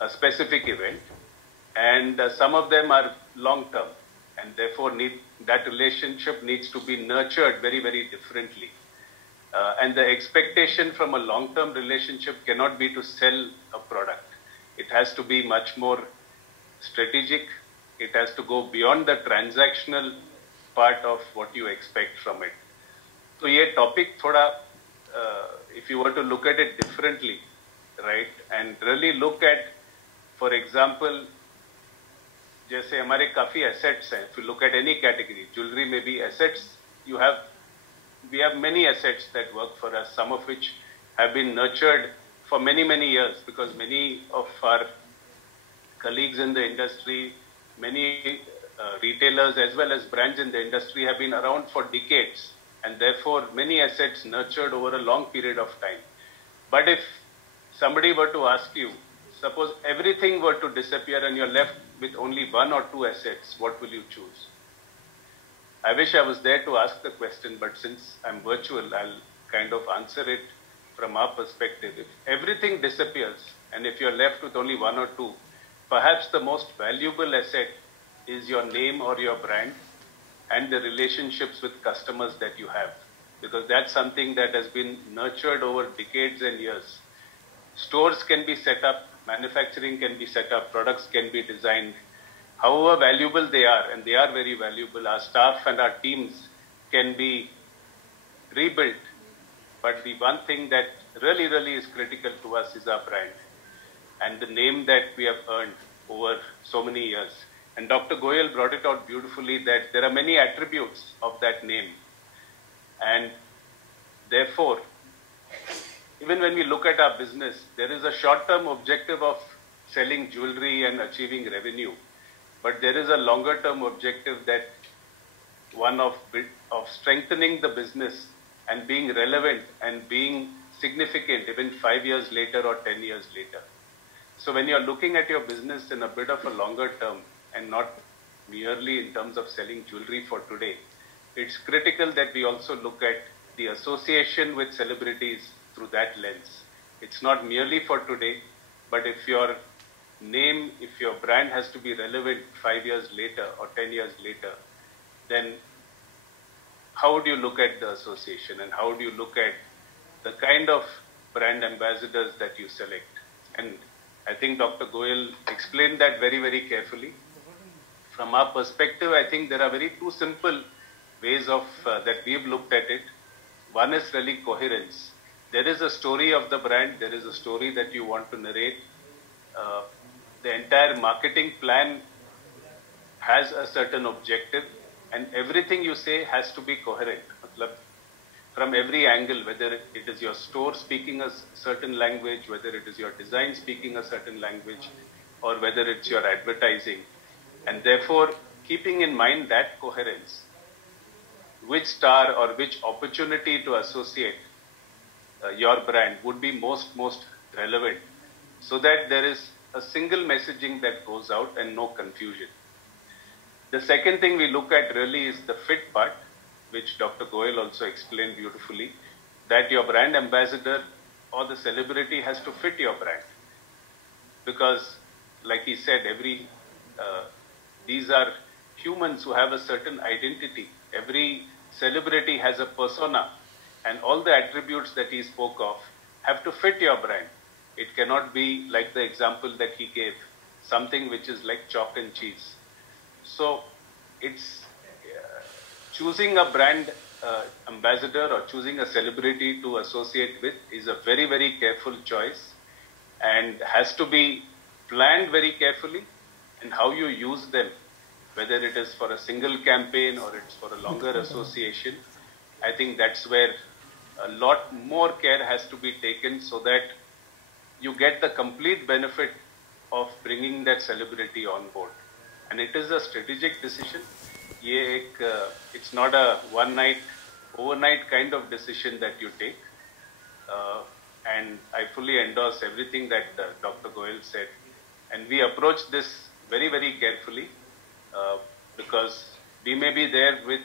a specific event. And some of them are long term, and therefore that relationship needs to be nurtured very, very differently. And the expectation from a long-term relationship cannot be to sell a product. It has to be much more strategic. It has to go beyond the transactional part of what you expect from it. So ये topic thoda, if you were to look at it differently, right, and really look at, for example, जैसे हमारे काफी assets हैं. If you look at any category, jewelry may be assets. We have many assets that work for us, some of which have been nurtured for many, many years, because many of our colleagues in the industry, many retailers as well as brands in the industry have been around for decades, and therefore many assets nurtured over a long period of time. But if somebody were to ask you, suppose everything were to disappear and you're left with only one or two assets, what will you choose? I wish I was there to ask the question, but since I'm virtual, I'll kind of answer it from our perspective. If everything disappears and if you're left with only one or two, perhaps the most valuable asset is your name or your brand and the relationships with customers that you have, because that's something that has been nurtured over decades and years. Stores can be set up, manufacturing can be set up, products can be designed. However valuable they are, and they are very valuable, our staff and our teams can be rebuilt. But the one thing that really, really is critical to us is our brand and the name that we have earned over so many years. And Dr. Goyal brought it out beautifully that there are many attributes of that name. And therefore, even when we look at our business, there is a short-term objective of selling jewelry and achieving revenue. But there is a longer-term objective, that one of strengthening the business and being relevant and being significant even 5 years later or 10 years later. So when you're looking at your business in a bit of a longer term and not merely in terms of selling jewelry for today, it's critical that we also look at the association with celebrities through that lens. It's not merely for today, but if your name, if your brand has to be relevant 5 years later or 10 years later, then how do you look at the association and how do you look at the kind of brand ambassadors that you select? And I think Dr. Goyal explained that very, very carefully. From our perspective, I think there are two simple ways of that we've looked at it. One is really coherence. There is a story of the brand, there is a story that you want to narrate. The entire marketing plan has a certain objective, and everything you say has to be coherent. From every angle, whether it is your store speaking a certain language, whether it is your design speaking a certain language, or whether it's your advertising. And therefore, keeping in mind that coherence, which star or which opportunity to associate your brand would be most relevant, so that there is a single messaging that goes out and no confusion. The second thing we look at really is the fit part, which Dr. Goyal also explained beautifully, that your brand ambassador or the celebrity has to fit your brand. Because, like he said, these are humans who have a certain identity. Every celebrity has a persona, and all the attributes that he spoke of have to fit your brand. It cannot be like the example that he gave, something which is like chalk and cheese. So it's choosing a brand ambassador or choosing a celebrity to associate with is a very, very careful choice and has to be planned very carefully, and how you use them, whether it is for a single campaign or it's for a longer association. I think that's where a lot more care has to be taken so that you get the complete benefit of bringing that celebrity on board. And it is a strategic decision. It's not a overnight kind of decision that you take. And I fully endorse everything that Dr. Goyal said. And we approach this very, very carefully because we may be there with,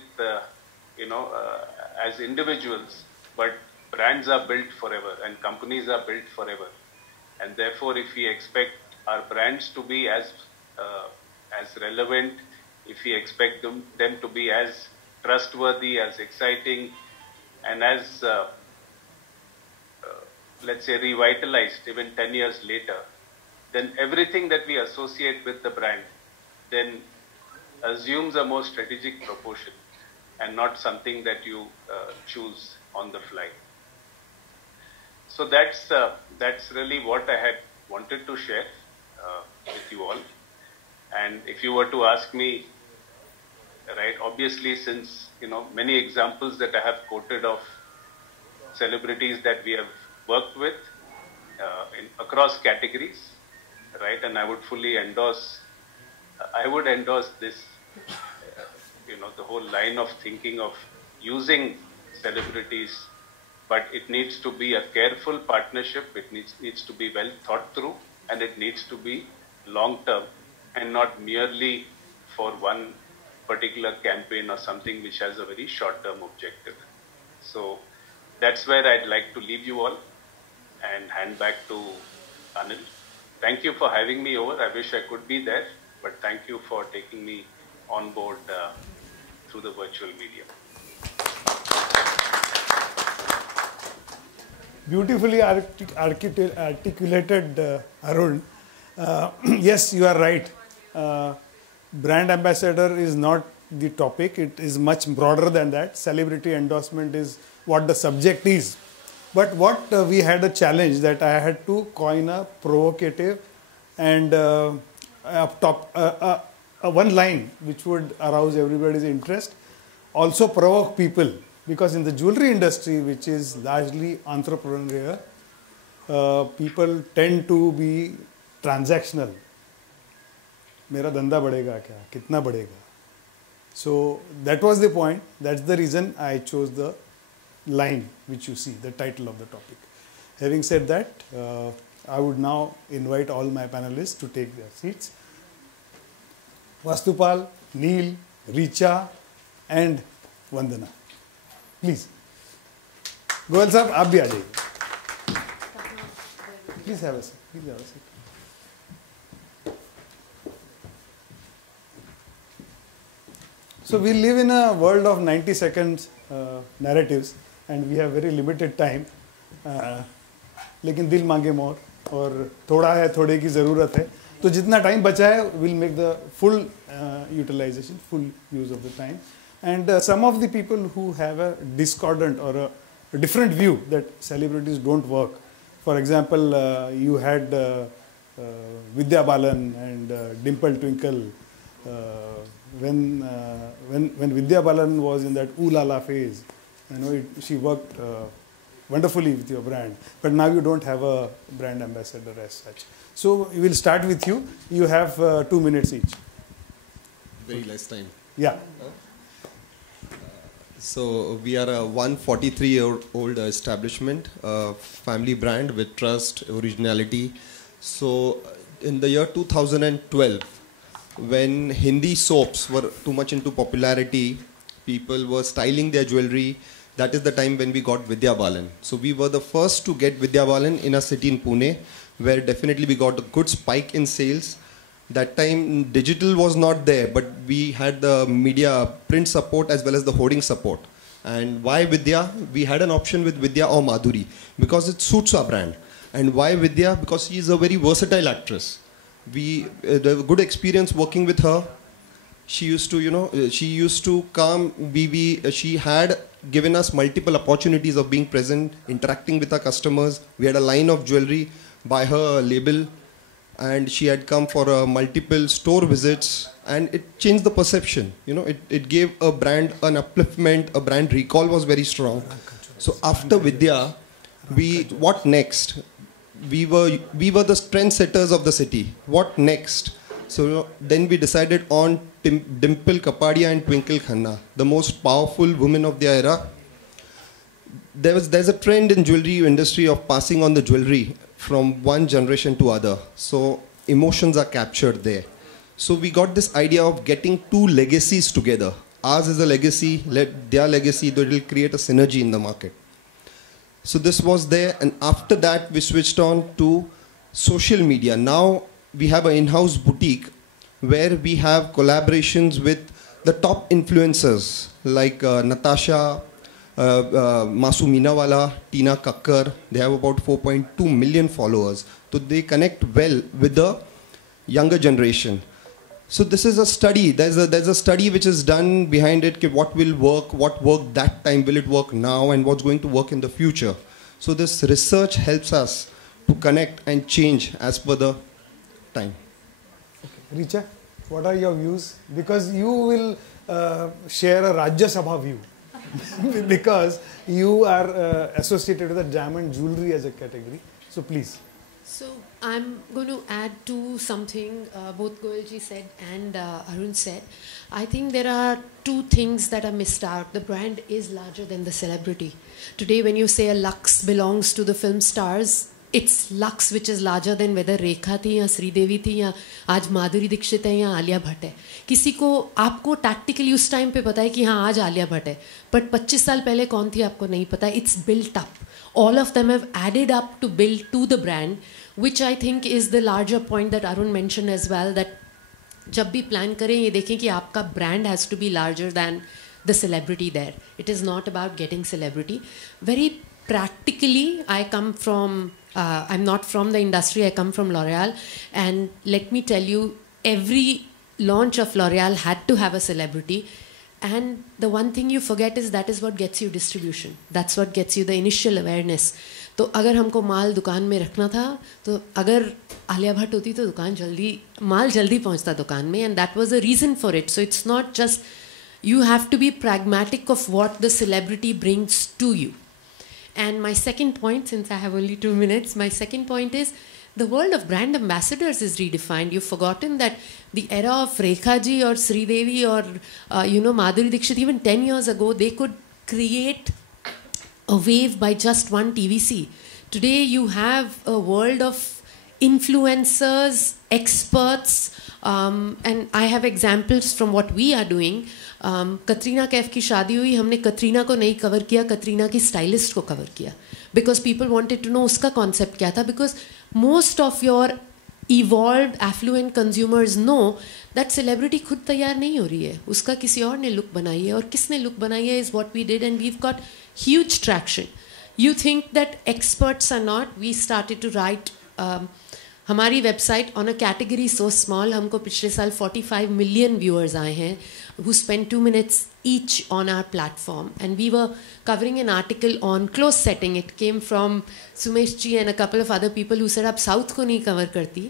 as individuals, but brands are built forever and companies are built forever. And therefore, if we expect our brands to be as relevant, if we expect them to be as trustworthy, as exciting, and as, let's say, revitalized even 10 years later, then everything that we associate with the brand then assumes a more strategic proportion and not something that you choose on the fly. So that's really what I had wanted to share with you all. And if you were to ask me, right, obviously since, many examples that I have quoted of celebrities that we have worked with across categories, right, and I would fully endorse, this, the whole line of thinking of using celebrities, but it needs to be a careful partnership, it needs to be well thought through, and it needs to be long term and not merely for one particular campaign or something which has a very short term objective. So that's where I'd like to leave you all and hand back to Anil. Thank you for having me over. I wish I could be there, but thank you for taking me on board through the virtual medium. Beautifully articulated, Arun. Yes, you are right. Brand ambassador is not the topic. It is much broader than that. Celebrity endorsement is what the subject is. But what we had a challenge that I had to coin a provocative and one line which would arouse everybody's interest, also provoke people, because in the jewelry industry, which is largely entrepreneurial, people tend to be transactional. मेरा धंधा बढ़ेगा क्या, कितना बढ़ेगा? So that was the point. That's the reason I chose the line which you see, the title of the topic. Having said that, I would now invite all my panelists to take their seats. Vastupal, Neil, Richa and Vandana. Please. Goyal sahab, आप भी आ जाइए. Please have a seat. Please have a seat. So we live in a world of 90 seconds narratives and we have very limited time. लेकिन दिल मांगे मोर और थोड़ा है, थोड़े की ज़रूरत है. तो जितना टाइम बचा है, we'll make the full utilization, full use of the time. And some of the people who have a discordant or a different view that celebrities don't work. For example, you had Vidya Balan and Dimple Twinkle. When Vidya Balan was in that ooh la la phase, she worked wonderfully with your brand. But now you don't have a brand ambassador as such. So we will start with you. You have 2 minutes each. Very less time. Yeah. So we are a 143-year-old establishment, family brand with trust, originality. So in the year 2012, when Hindi soaps were too much into popularity, people were styling their jewelry. That is the time when we got Vidya Balan. So we were the first to get Vidya Balan in a city in Pune, where definitely we got a good spike in sales. That time digital was not there, but we had the media print support as well as the hoarding support. And why Vidya? We had an option with Vidya or Madhuri because it suits our brand. And why Vidya? Because she is a very versatile actress. We had a good experience working with her. She used to, she used to come. She had given us multiple opportunities of being present, interacting with our customers. We had a line of jewelry by her label, and she had come for multiple store visits, and it changed the perception. It gave a brand an upliftment. A brand recall was very strong. So after Vidya, what next? We were the trendsetters of the city. What next? So then we decided on Dimple Kapadia and Twinkle Khanna, the most powerful women of their era. There's a trend in jewelry industry of passing on the jewelry from one generation to other. So emotions are captured there. So we got this idea of getting two legacies together. Ours is a legacy, their legacy, that will create a synergy in the market. So this was there, and after that we switched on to social media. Now we have an in-house boutique where we have collaborations with the top influencers like Natasha, Masu Minawala, Tina Kakkar. They have about 4.2 million followers. So they connect well with the younger generation. So this is a study. There's a study which is done behind it. What will work? What worked that time? Will it work now? And what's going to work in the future? So this research helps us to connect and change as per the time. Okay. Richa, what are your views? Because you will share a Rajya Sabha view because you are associated with the diamond jewelry as a category. So please. So I'm going to add to something both Goyalji said and Arun said. I think there are two things that are missed out. The brand is larger than the celebrity. Today when you say a Lux belongs to the film stars, it's Lux which is larger than whether Rekha थी या श्रीदेवी थी या आज माधुरी दीक्षित है या आलिया भट्ट है. किसी को आपको टैक्टिकली उस टाइम पे पता है कि हाँ आज आलिया भट्ट है, बट 25 साल पहले कौन थी आपको नहीं पता. It's built up. All of them have added up to build to the brand, which I think is the larger point that Arun mentioned as well, that जब भी plan करें ये देखें कि आपका brand has to be larger than the celebrity there. It is not about getting celebrity. Very practically, I come from, I'm not from the industry, I come from L'Oreal, and let me tell you, every launch of L'Oreal had to have a celebrity. And the one thing you forget is that is what gets you distribution. That's what gets you the initial awareness. तो अगर हमको माल दुकान में रखना था, तो अगर आलिया भट्ट होती तो माल जल्दी पहुंचता दुकान में, and that was the reason for it. So it's not just, you have to be pragmatic of what the celebrity brings to you. And my second point, since I have only 2 minutes, my second point is the world of brand ambassadors is redefined. You've forgotten that the era of Rekha ji or Sridevi or Madhuri Dixit, even 10 years ago, they could create a wave by just one TVC. Today you have a world of influencers, experts, and I have examples from what we are doing. Katrina Kaif की शादी हुई, हमने कतरीना को नहीं cover किया, कतरीना की stylist को cover किया, because people wanted to know उसका concept क्या था, because most of your evolved affluent consumers know that celebrity खुद तैयार नहीं हो रही है, उसका किसी और ने look बनाई है, और किसने look बनाई है is what we did, and we've got huge traction. You think that experts are not, we started to write हमारी website on a category so small, हमको पिछले साल 45 मिलियन व्यूअर्स आए हैं who spent 2 minutes each on our platform, and we were covering an article on close setting. It came from Sumesh ji and a couple of other people who said आप south को नहीं cover करती,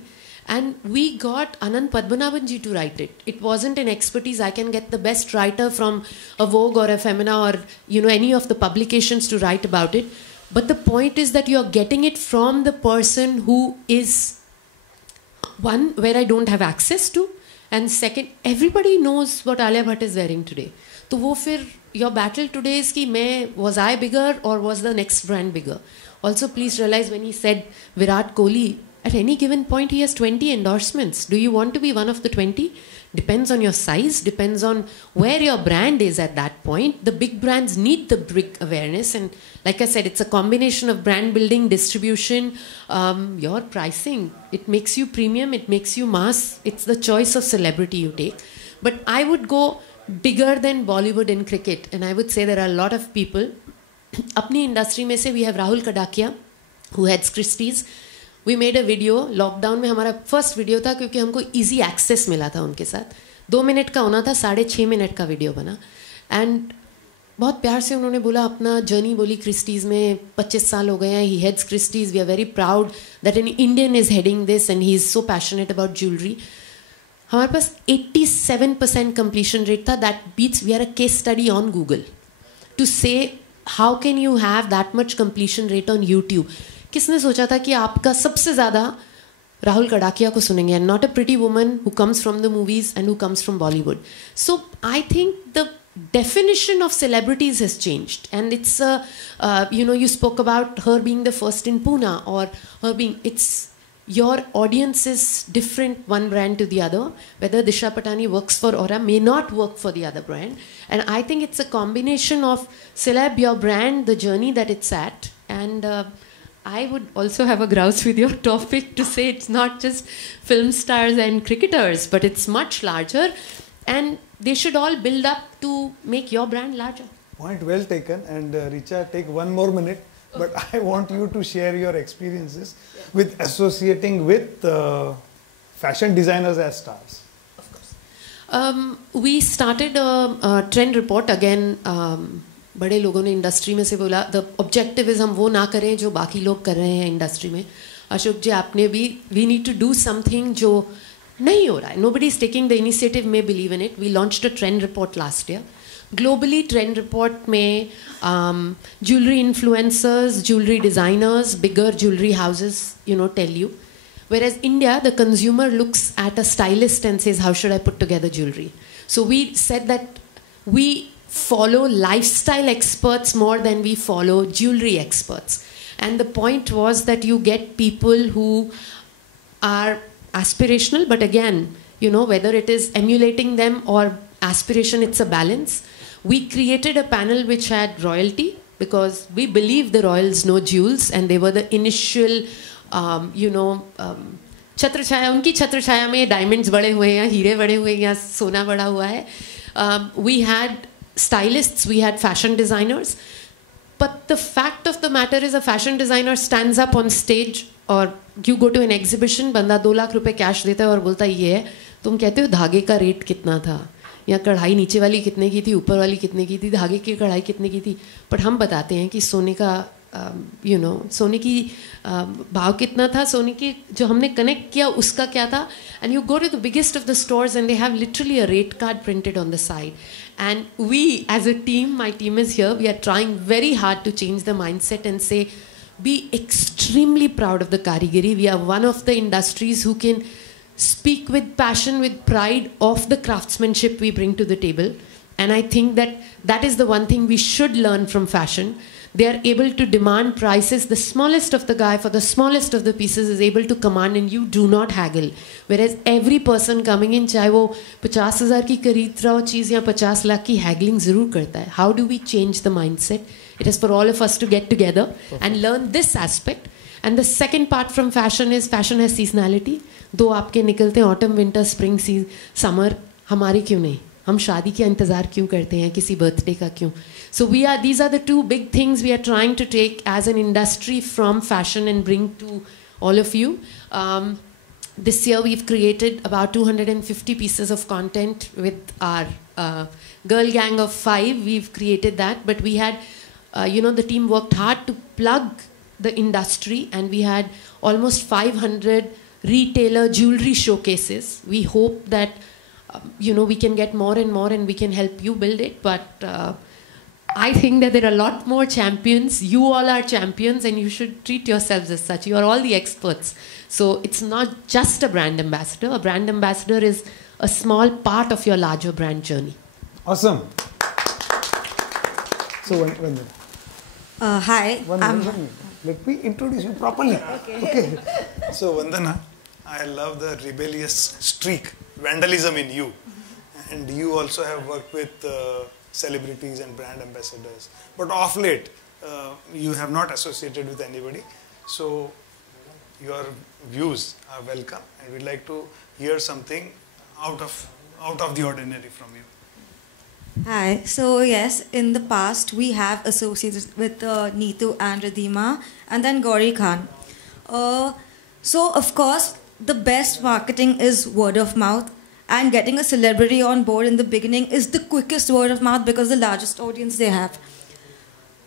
and we got Anand Padmanabhan ji to write it. It wasn't an expertise. I can get the best writer from a Vogue or a Femina or any of the publications to write about it, but the point is that you're getting it from the person who is one where I don't have access to, and second, everybody knows what Alia Bhatt is wearing today. So wo fir your battle today is ki was I bigger or was the next brand bigger? Also please realize when he said Virat Kohli, at any given point he has 20 endorsements. Do you want to be one of the 20? Depends on your size, depends on where your brand is at that point. The big brands need the big awareness, and like I said, it's a combination of brand building, distribution, your pricing. It makes you premium, it makes you mass. It's the choice of celebrity you take. But I would go bigger than Bollywood in cricket. And I would say there are a lot of people. अपनी industry में से we have Rahul Kadakia, who heads Christie's. We made a video. Lockdown में हमारा first video था क्योंकि हमको easy access मिला था उनके साथ. 2 मिनट का होना था, 6.5 मिनट का वीडियो बना. And बहुत प्यार से उन्होंने बोला अपना जर्नी बोली क्रिस्टीज़ में 25 साल हो गए हैं. He heads Christie's. We are very proud that an Indian is heading this and he is so passionate about jewelry. हमारे पास 87% completion rate था. That beats, we are a case study on Google. To say how can you have that much completion rate on YouTube? किसने सोचा था कि आपका सबसे ज़्यादा राहुल कडाकिया को सुनेंगे, and not a pretty woman who comes from the movies and who comes from Bollywood. So I think the definition of celebrities has changed, and it's you spoke about her being the first in Pune, or her being, it's your audience is different one brand to the other. Whether Disha Patani works for Aura may not work for the other brand, and I think it's a combination of celeb, your brand, the journey that it's at, and I would also have a grouse with your topic to say it's not just film stars and cricketers, but it's much larger, and they should all build up to make your brand larger. Point well taken. And Richa, take 1 more minute, but I want you to share your experiences with associating with fashion designers as stars. Of course. We started a trend report again. बड़े लोगों ने industry में से बोला the objective is हम वो ना करें जो बाकी लोग कर रहे हैं इंडस्ट्री में. अशोक जी आपने भी we need to do something जो नहीं हो रहा है. Nobody is taking the initiative, may believe in it. We launched a trend report last year. Globally trend report में jewellery influencers, jewellery designers, bigger jewellery houses tell you. Whereas India, the consumer looks at a stylist and says, how should I put together jewelry? So we said that we follow lifestyle experts more than we follow jewelry experts. And the point was that you get people who are aspirational, but again, whether it is emulating them or aspiration, it's a balance. We created a panel which had royalty because we believe the royals know jewels, and they were the initial, छत्र छाया, उनकी छत्र छाया में diamonds बड़े हुए हैं, हीरे बड़े हुए हैं, या सोना बड़ा हुआ है. We had stylists, we had fashion designers, but the fact of the matter is a fashion designer stands up on stage, or you go to an exhibition, बंदा 2 लाख रुपए कैश देता है और बोलता है ये है. तुम कहते हो धागे का रेट कितना था, या कढ़ाई नीचे वाली कितने की थी, ऊपर वाली कितने की थी, धागे की कढ़ाई कितने की थी. बट हम बताते हैं कि सोने का सोने की भाव कितना था, सोने की जो हमने कनेक्ट किया उसका क्या था. And you go to the biggest of the stores and they have literally a rate card printed on the side. And we as a team, my team is here, we are trying very hard to change the mindset and say, be extremely proud of the karigari. We are one of the industries who can speak with passion, with pride of the craftsmanship we bring to the table. And I think that that is the one thing we should learn from fashion. They are able to demand prices. The smallest of the guy for the smallest of the pieces is able to command, and you do not haggle. Whereas every person coming in, चाहे वो 50,000 की खरीद रहा हो चीज़ या 50 लाख की, haggling ज़रूर करता है. How do we change the mindset? It is for all of us to get together and learn this aspect. And the second part from fashion is fashion has seasonality. दो आपके निकलते हैं autumn, winter, spring, summer. हमारे क्यों नहीं? हम शादी का इंतज़ार क्यों करते हैं, किसी बर्थडे का क्यों? So these are the 2 big things we are trying to take as an industry from fashion and bring to all of you. This year we've created about 250 pieces of content with our girl gang of 5. We've created that, but we had, the team worked hard to plug the industry, and we had almost 500 retailer jewelry showcases. We hope that we can get more and more, and we can help you build it. But I think that there are a lot more champions. You all are champions, and you should treat yourselves as such. You are all the experts. So it's not just a brand ambassador. A brand ambassador is a small part of your larger brand journey. Awesome. So Vandana. Hi. One minute. Let me introduce you properly. Okay. So Vandana, I love the rebellious streak, vandalism in you. And you also have worked with celebrities and brand ambassadors. But of late, you have not associated with anybody. So your views are welcome, and we'd like to hear something out of the ordinary from you. Hi. So yes, in the past we have associated with Neetu and Ridhima, and then Gauri Khan. So of course, the best marketing is word of mouth, and getting a celebrity on board in the beginning is the quickest word of mouth because the largest audience they have.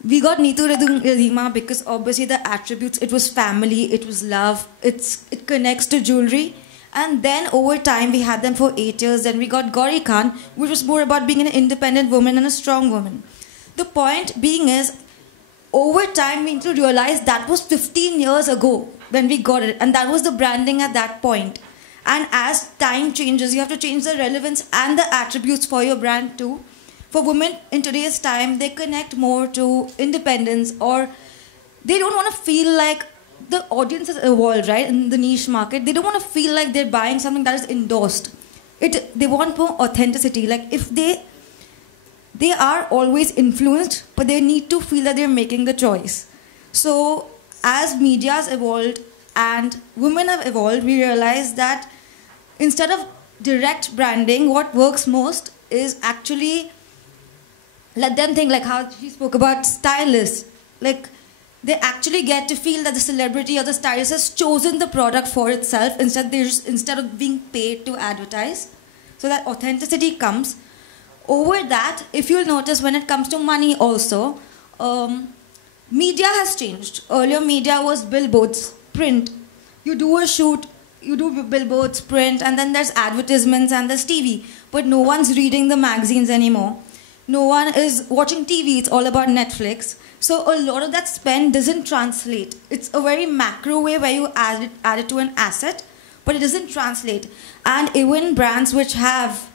We got Neetu Ridhima because obviously the attributes, it was family, it was love, it connects to jewelry. And then over time, we had them for 8 years. Then we got Gauri Khan, which was more about being an independent woman and a strong woman. The point being is, over time, we need to realize that was 15 years ago when we got it. And that was the branding at that point. And as time changes, you have to change the relevance and the attributes for your brand too. For women in today's time, they connect more to independence, or they don't want to feel like the audience has evolved, right, in the niche market. They don't want to feel like they're buying something that is endorsed. They want more authenticity. Like if they are always influenced, but they need to feel that they're making the choice. So as media has evolved and women have evolved, we realize that instead of direct branding, what works most is actually let them think, like how she spoke about stylists. Like they actually get to feel that the celebrity or the stylist has chosen the product for itself instead of being paid to advertise. So that authenticity comes. Over that, if you'll notice when it comes to money also, media has changed. Earlier media was billboards, print. You do a shoot, you do billboards, print, and then there's advertisements and there's TV. But no one's reading the magazines anymore. No one is watching TV, it's all about Netflix. So a lot of that spend doesn't translate. It's a very macro way where you add it to an asset, but it doesn't translate. And even brands which have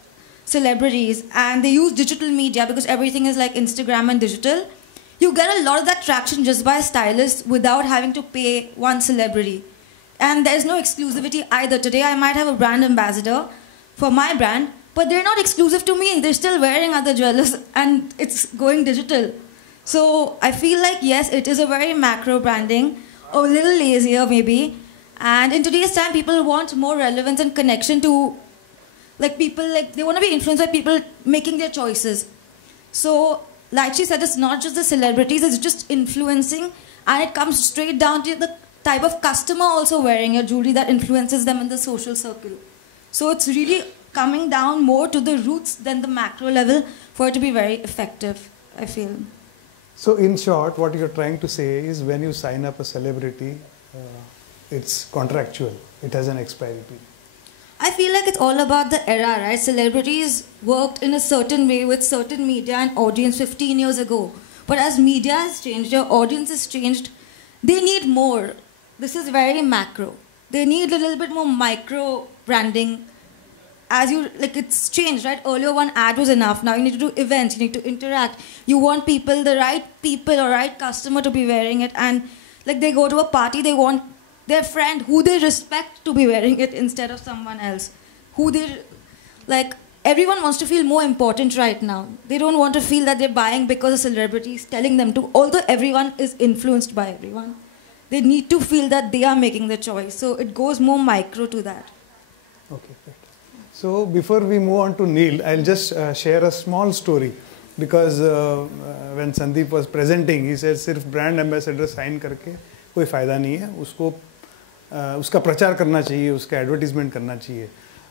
celebrities and they use digital media because everything is like Instagram and digital, you get a lot of that traction just by stylists without having to pay one celebrity. And there's no exclusivity either. Today I might have a brand ambassador for my brand, but they're not exclusive to me. They're still wearing other jewelers and it's going digital. So I feel like, yes, it is a very macro branding, a little lazier maybe. And in today's time, people want more relevance and connection to, like people, like they want to be influenced by people making their choices. So like she said, it's not just the celebrities, it's just influencing. And it comes straight down to the type of customer also wearing your jewelry that influences them in the social circle. So it's really coming down more to the roots than the macro level for it to be very effective, I feel. So in short, what you're trying to say is when you sign up a celebrity, it's contractual. It has an expiry period. I feel like it's all about the era, right? Celebrities worked in a certain way with certain media and audience 15 years ago. But as media has changed, your audience has changed, they need more. This is very macro. They need a little bit more micro branding. As you, like it's changed, right? Earlier one ad was enough. Now you need to do events, you need to interact. You want people, the right people or right customer to be wearing it. And like they go to a party, they want their friend who they respect to be wearing it instead of someone else. Like everyone wants to feel more important right now. They don't want to feel that they're buying because a celebrity is telling them to. Although everyone is influenced by everyone, they need to feel that they are making the choice. So it goes more micro to that. Okay, great. So before we move on to Neil, I'll just share a small story because when Sandeep was presenting, he said सिर्फ brand ambassador sign करके कोई फ़ायदा नहीं है, उसको उसका प्रचार करना चाहिए, उसका advertisement करना चाहिए.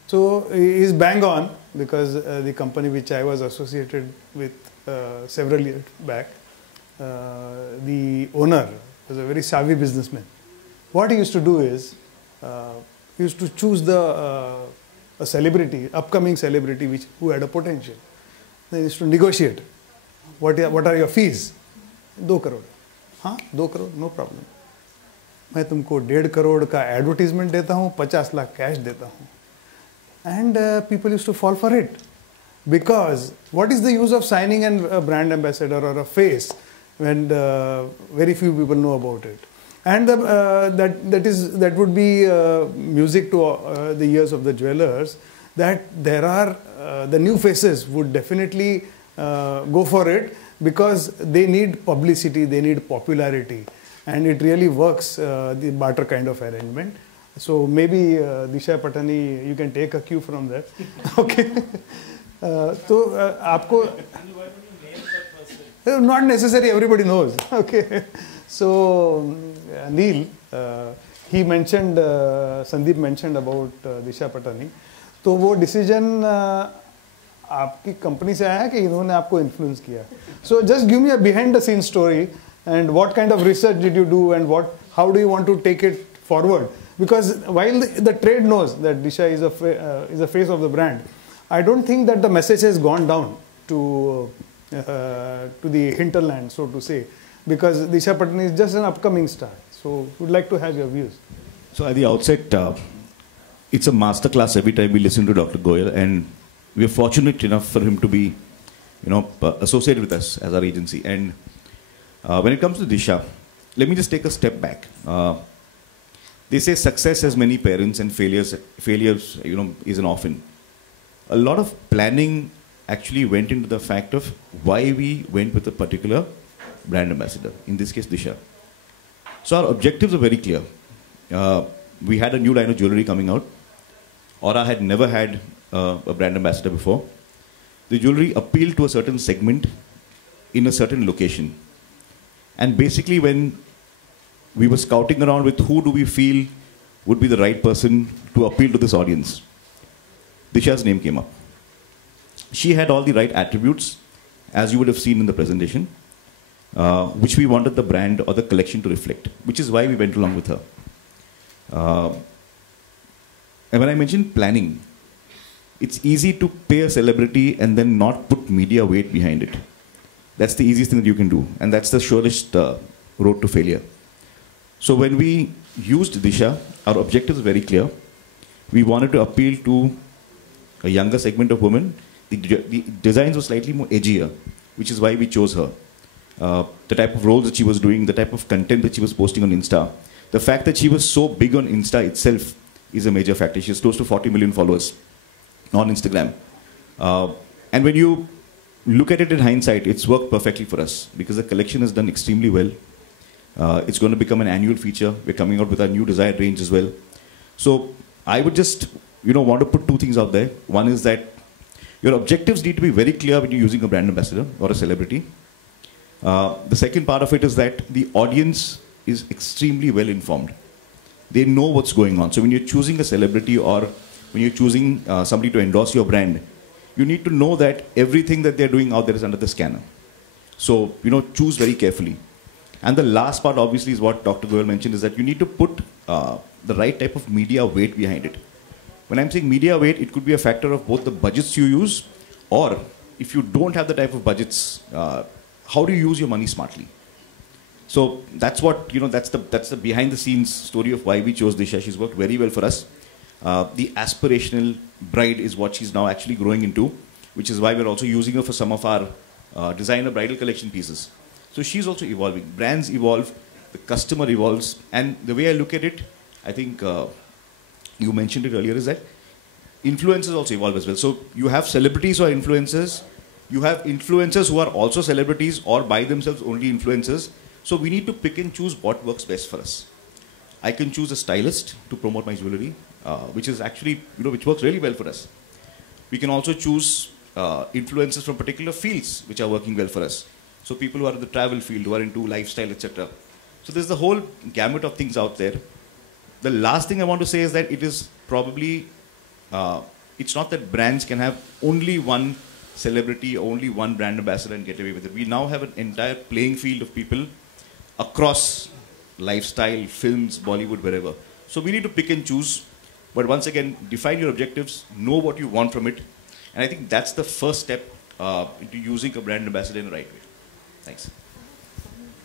So he is bang on because the company which I was associated with several years back, the owner was a very savvy businessman. What he used to do is he used to choose a celebrity, upcoming celebrity who had a potential. Then he used to negotiate. What are your fees? 2 crore. हाँ 2 crore, no problem. मैं तुमको 1.5 crore का advertisement देता हूँ, 50 lakh cash देता हूँ. And people used to fall for it. Because what is the use of signing a brand ambassador or a face when very few people know about it? And that would be music to the ears of the jewelers, that there are the new faces would definitely go for it because they need publicity, they need popularity, and it really works, the barter kind of arrangement. So maybe Disha Patani, you can take a cue from that. Okay. तो आपको Not necessary, everybody knows. Okay. So, Neil, he mentioned, Sandeep mentioned about Disha Patani. तो वो decision आपकी company से आया कि इन्होंने आपको इन्फ्लुएंस किया? So just give me a behind the scenes story and what kind of research did you do and how do you want to take it forward? Because while the trade knows that Disha is a face of the brand, I don't think that the message has gone down to the hinterland, so to say, because Disha Patani is just an upcoming star. So would like to have your views. So at the outset, it's a masterclass every time we listen to Dr. Goyal, and we are fortunate enough for him to be, associated with us as our agency. And when it comes to Disha, let me just take a step back. They say success has many parents and failures, is an orphan. A lot of planning actually went into the fact of why we went with a particular brand ambassador, in this case Disha. So our objectives are very clear. We had a new line of jewellery coming out. Aura had never had a brand ambassador before. The jewellery appealed to a certain segment in a certain location. And basically when we were scouting around with who do we feel would be the right person to appeal to this audience, Disha's name came up. She had all the right attributes, as you would have seen in the presentation, which we wanted the brand or the collection to reflect, which is why we went along with her. And when I mentioned planning, it's easy to pay a celebrity and then not put media weight behind it. That's the easiest thing that you can do, and that's the surest road to failure. So when we used Disha, our objective is very clear. We wanted to appeal to a younger segment of women. The designs were slightly more edgier, which is why we chose her. The type of roles that she was doing, the type of content that she was posting on Insta. The fact that she was so big on Insta itself is a major factor. She has close to 40 million followers on Instagram. And when you look at it in hindsight, it's worked perfectly for us because the collection has done extremely well. It's going to become an annual feature. We're coming out with our new desired range as well. So I would just, want to put two things out there. One is that your objectives need to be very clear when you're using a brand ambassador or a celebrity. The second part of it is that the audience is extremely well informed. They know what's going on. So when you're choosing a celebrity or when you're choosing somebody to endorse your brand, you need to know that everything that they're doing out there is under the scanner. So, choose very carefully. And the last part, obviously, is what Dr. Goyal mentioned, is that you need to put the right type of media weight behind it. When I'm saying media weight, it could be a factor of both the budgets you use, or if you don't have the type of budgets, how do you use your money smartly? So that's what, that's the behind the scenes story of why we chose Disha. She's worked very well for us. The aspirational bride is what she's now actually growing into, which is why we're also using her for some of our designer bridal collection pieces. So she's also evolving. Brands evolve, the customer evolves, and the way I look at it, I think you mentioned it earlier, is that influencers also evolve as well. So you have celebrities who are influencers, you have influencers who are also celebrities or by themselves only influencers. So we need to pick and choose what works best for us. I can choose a stylist to promote my jewellery, which is actually, which works really well for us. We can also choose influencers from particular fields which are working well for us. So people who are in the travel field, who are into lifestyle, etc. So there's the whole gamut of things out there. The last thing I want to say is that it is probably, it's not that brands can have only one celebrity, only one brand ambassador and get away with it. We now have an entire playing field of people across lifestyle, films, Bollywood, wherever. So we need to pick and choose. But once again, define your objectives, know what you want from it. And I think that's the first step into using a brand ambassador in the right way. Thanks.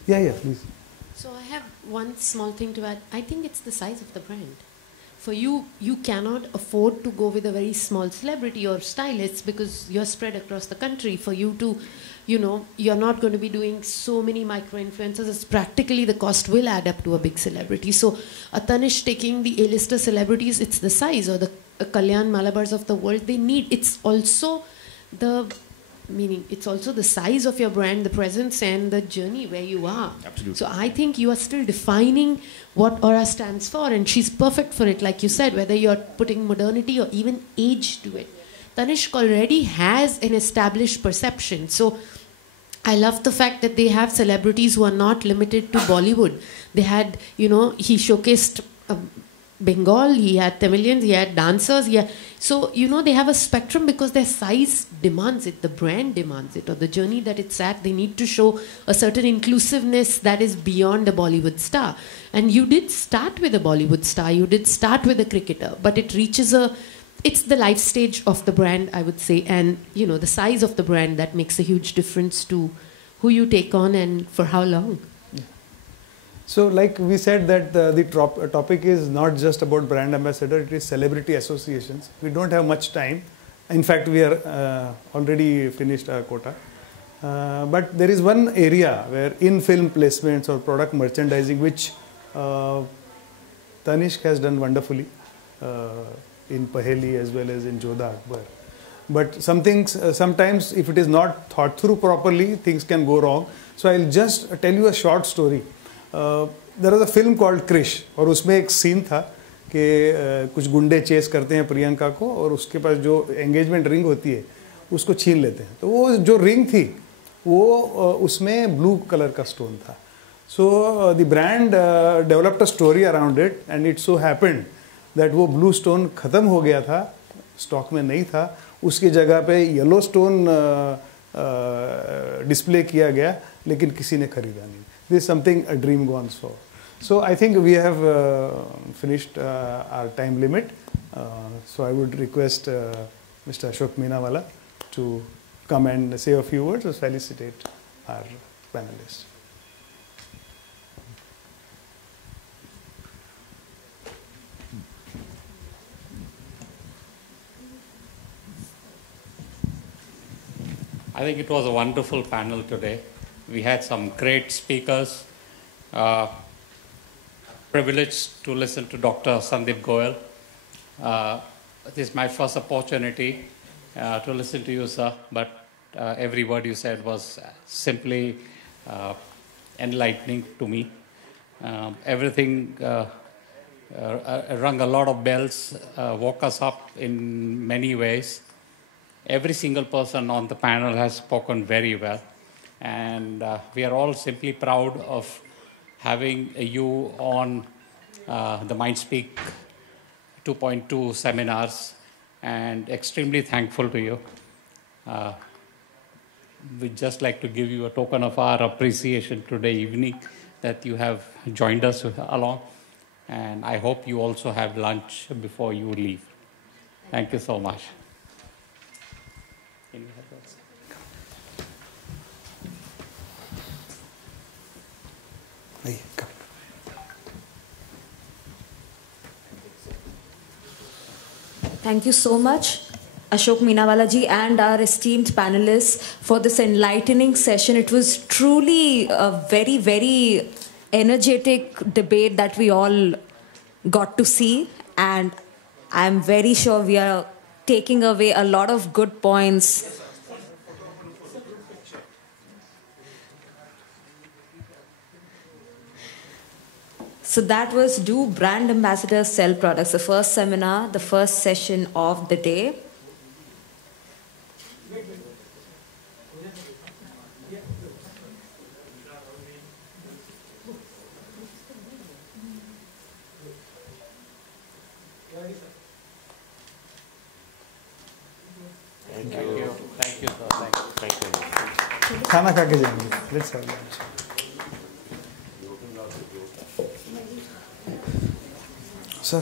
Yeah, please. So I have one small thing to add. I think it's the size of the brand. For you, you cannot afford to go with a very small celebrity or stylist because you're spread across the country. For you to, you're not going to be doing so many micro-influencers. It's practically the cost will add up to a big celebrity. So a Tanish taking the A-lister celebrities, it's the size, or the Kalyan Malabars of the world, they need. It's also the size of your brand, the presence and the journey where you are. Absolutely. So I think you are still defining what Aura stands for, and she's perfect for it, like you said, whether you're putting modernity or even age to it. Tanishq already has an established perception. So I love the fact that they have celebrities who are not limited to Bollywood. They had, he showcased Bengal, he had Tamilians, he had dancers. So, they have a spectrum because their size demands it, the brand demands it, or the journey that it's at. They need to show a certain inclusiveness that is beyond a Bollywood star. And you did start with a Bollywood star, you did start with a cricketer, but it reaches it's the life stage of the brand, I would say, and the size of the brand that makes a huge difference to who you take on and for how long. Yeah. So like we said that the topic is not just about brand ambassador, it is celebrity associations. We don't have much time. In fact, we are already finished our quota. But there is one area where in-film placements or product merchandising, which Tanishq has done wonderfully. In Paheli as well as in Jodha Akbar. But sometimes if it is not thought through properly, things can go wrong. So I'll just tell you a short story. There was a film called Krish और उसमें एक scene था कि कुछ गुंडे chess करते हैं प्रियंका को और उसके पास जो एंगेजमेंट रिंग होती है उसको छीन लेते हैं. तो वो जो रिंग थी वो उसमें ब्लू कलर का स्टोन था. So the brand developed a story around it and it so happened that वो ब्लू स्टोन ख़त्म हो गया था, स्टॉक में नहीं था, उसकी जगह पे येलो स्टोन डिस्प्ले किया गया लेकिन किसी ने खरीदा नहीं. This is something a dream gone for. So I think we have finished our time limit. So I would request mister Ashok Meenawala to come and say a few words to felicitate our panelists. I think it was a wonderful panel today. We had some great speakers. Privileged to listen to Dr. Sandeep Goel. This is my first opportunity to listen to you, sir, but every word you said was simply enlightening to me. Everything rung a lot of bells, woke us up in many ways. Every single person on the panel has spoken very well, and we are all simply proud of having you on the MindSpeak 2.2 seminars, and extremely thankful to you. We'd just like to give you a token of our appreciation today evening that you have joined us along, and I hope you also have lunch before you leave. Thank you so much. Thank you so much, Ashok Meenawala ji and our esteemed panelists for this enlightening session. It was truly a very, very energetic debate that we all got to see, and I'm very sure we are taking away a lot of good points. So that was Do Brand Ambassadors Sell Products, the first seminar, the first session of the day. Thank you. Thank you, sir. Thank you. खाना खा के जाएंगे. Let's have lunch. Sir.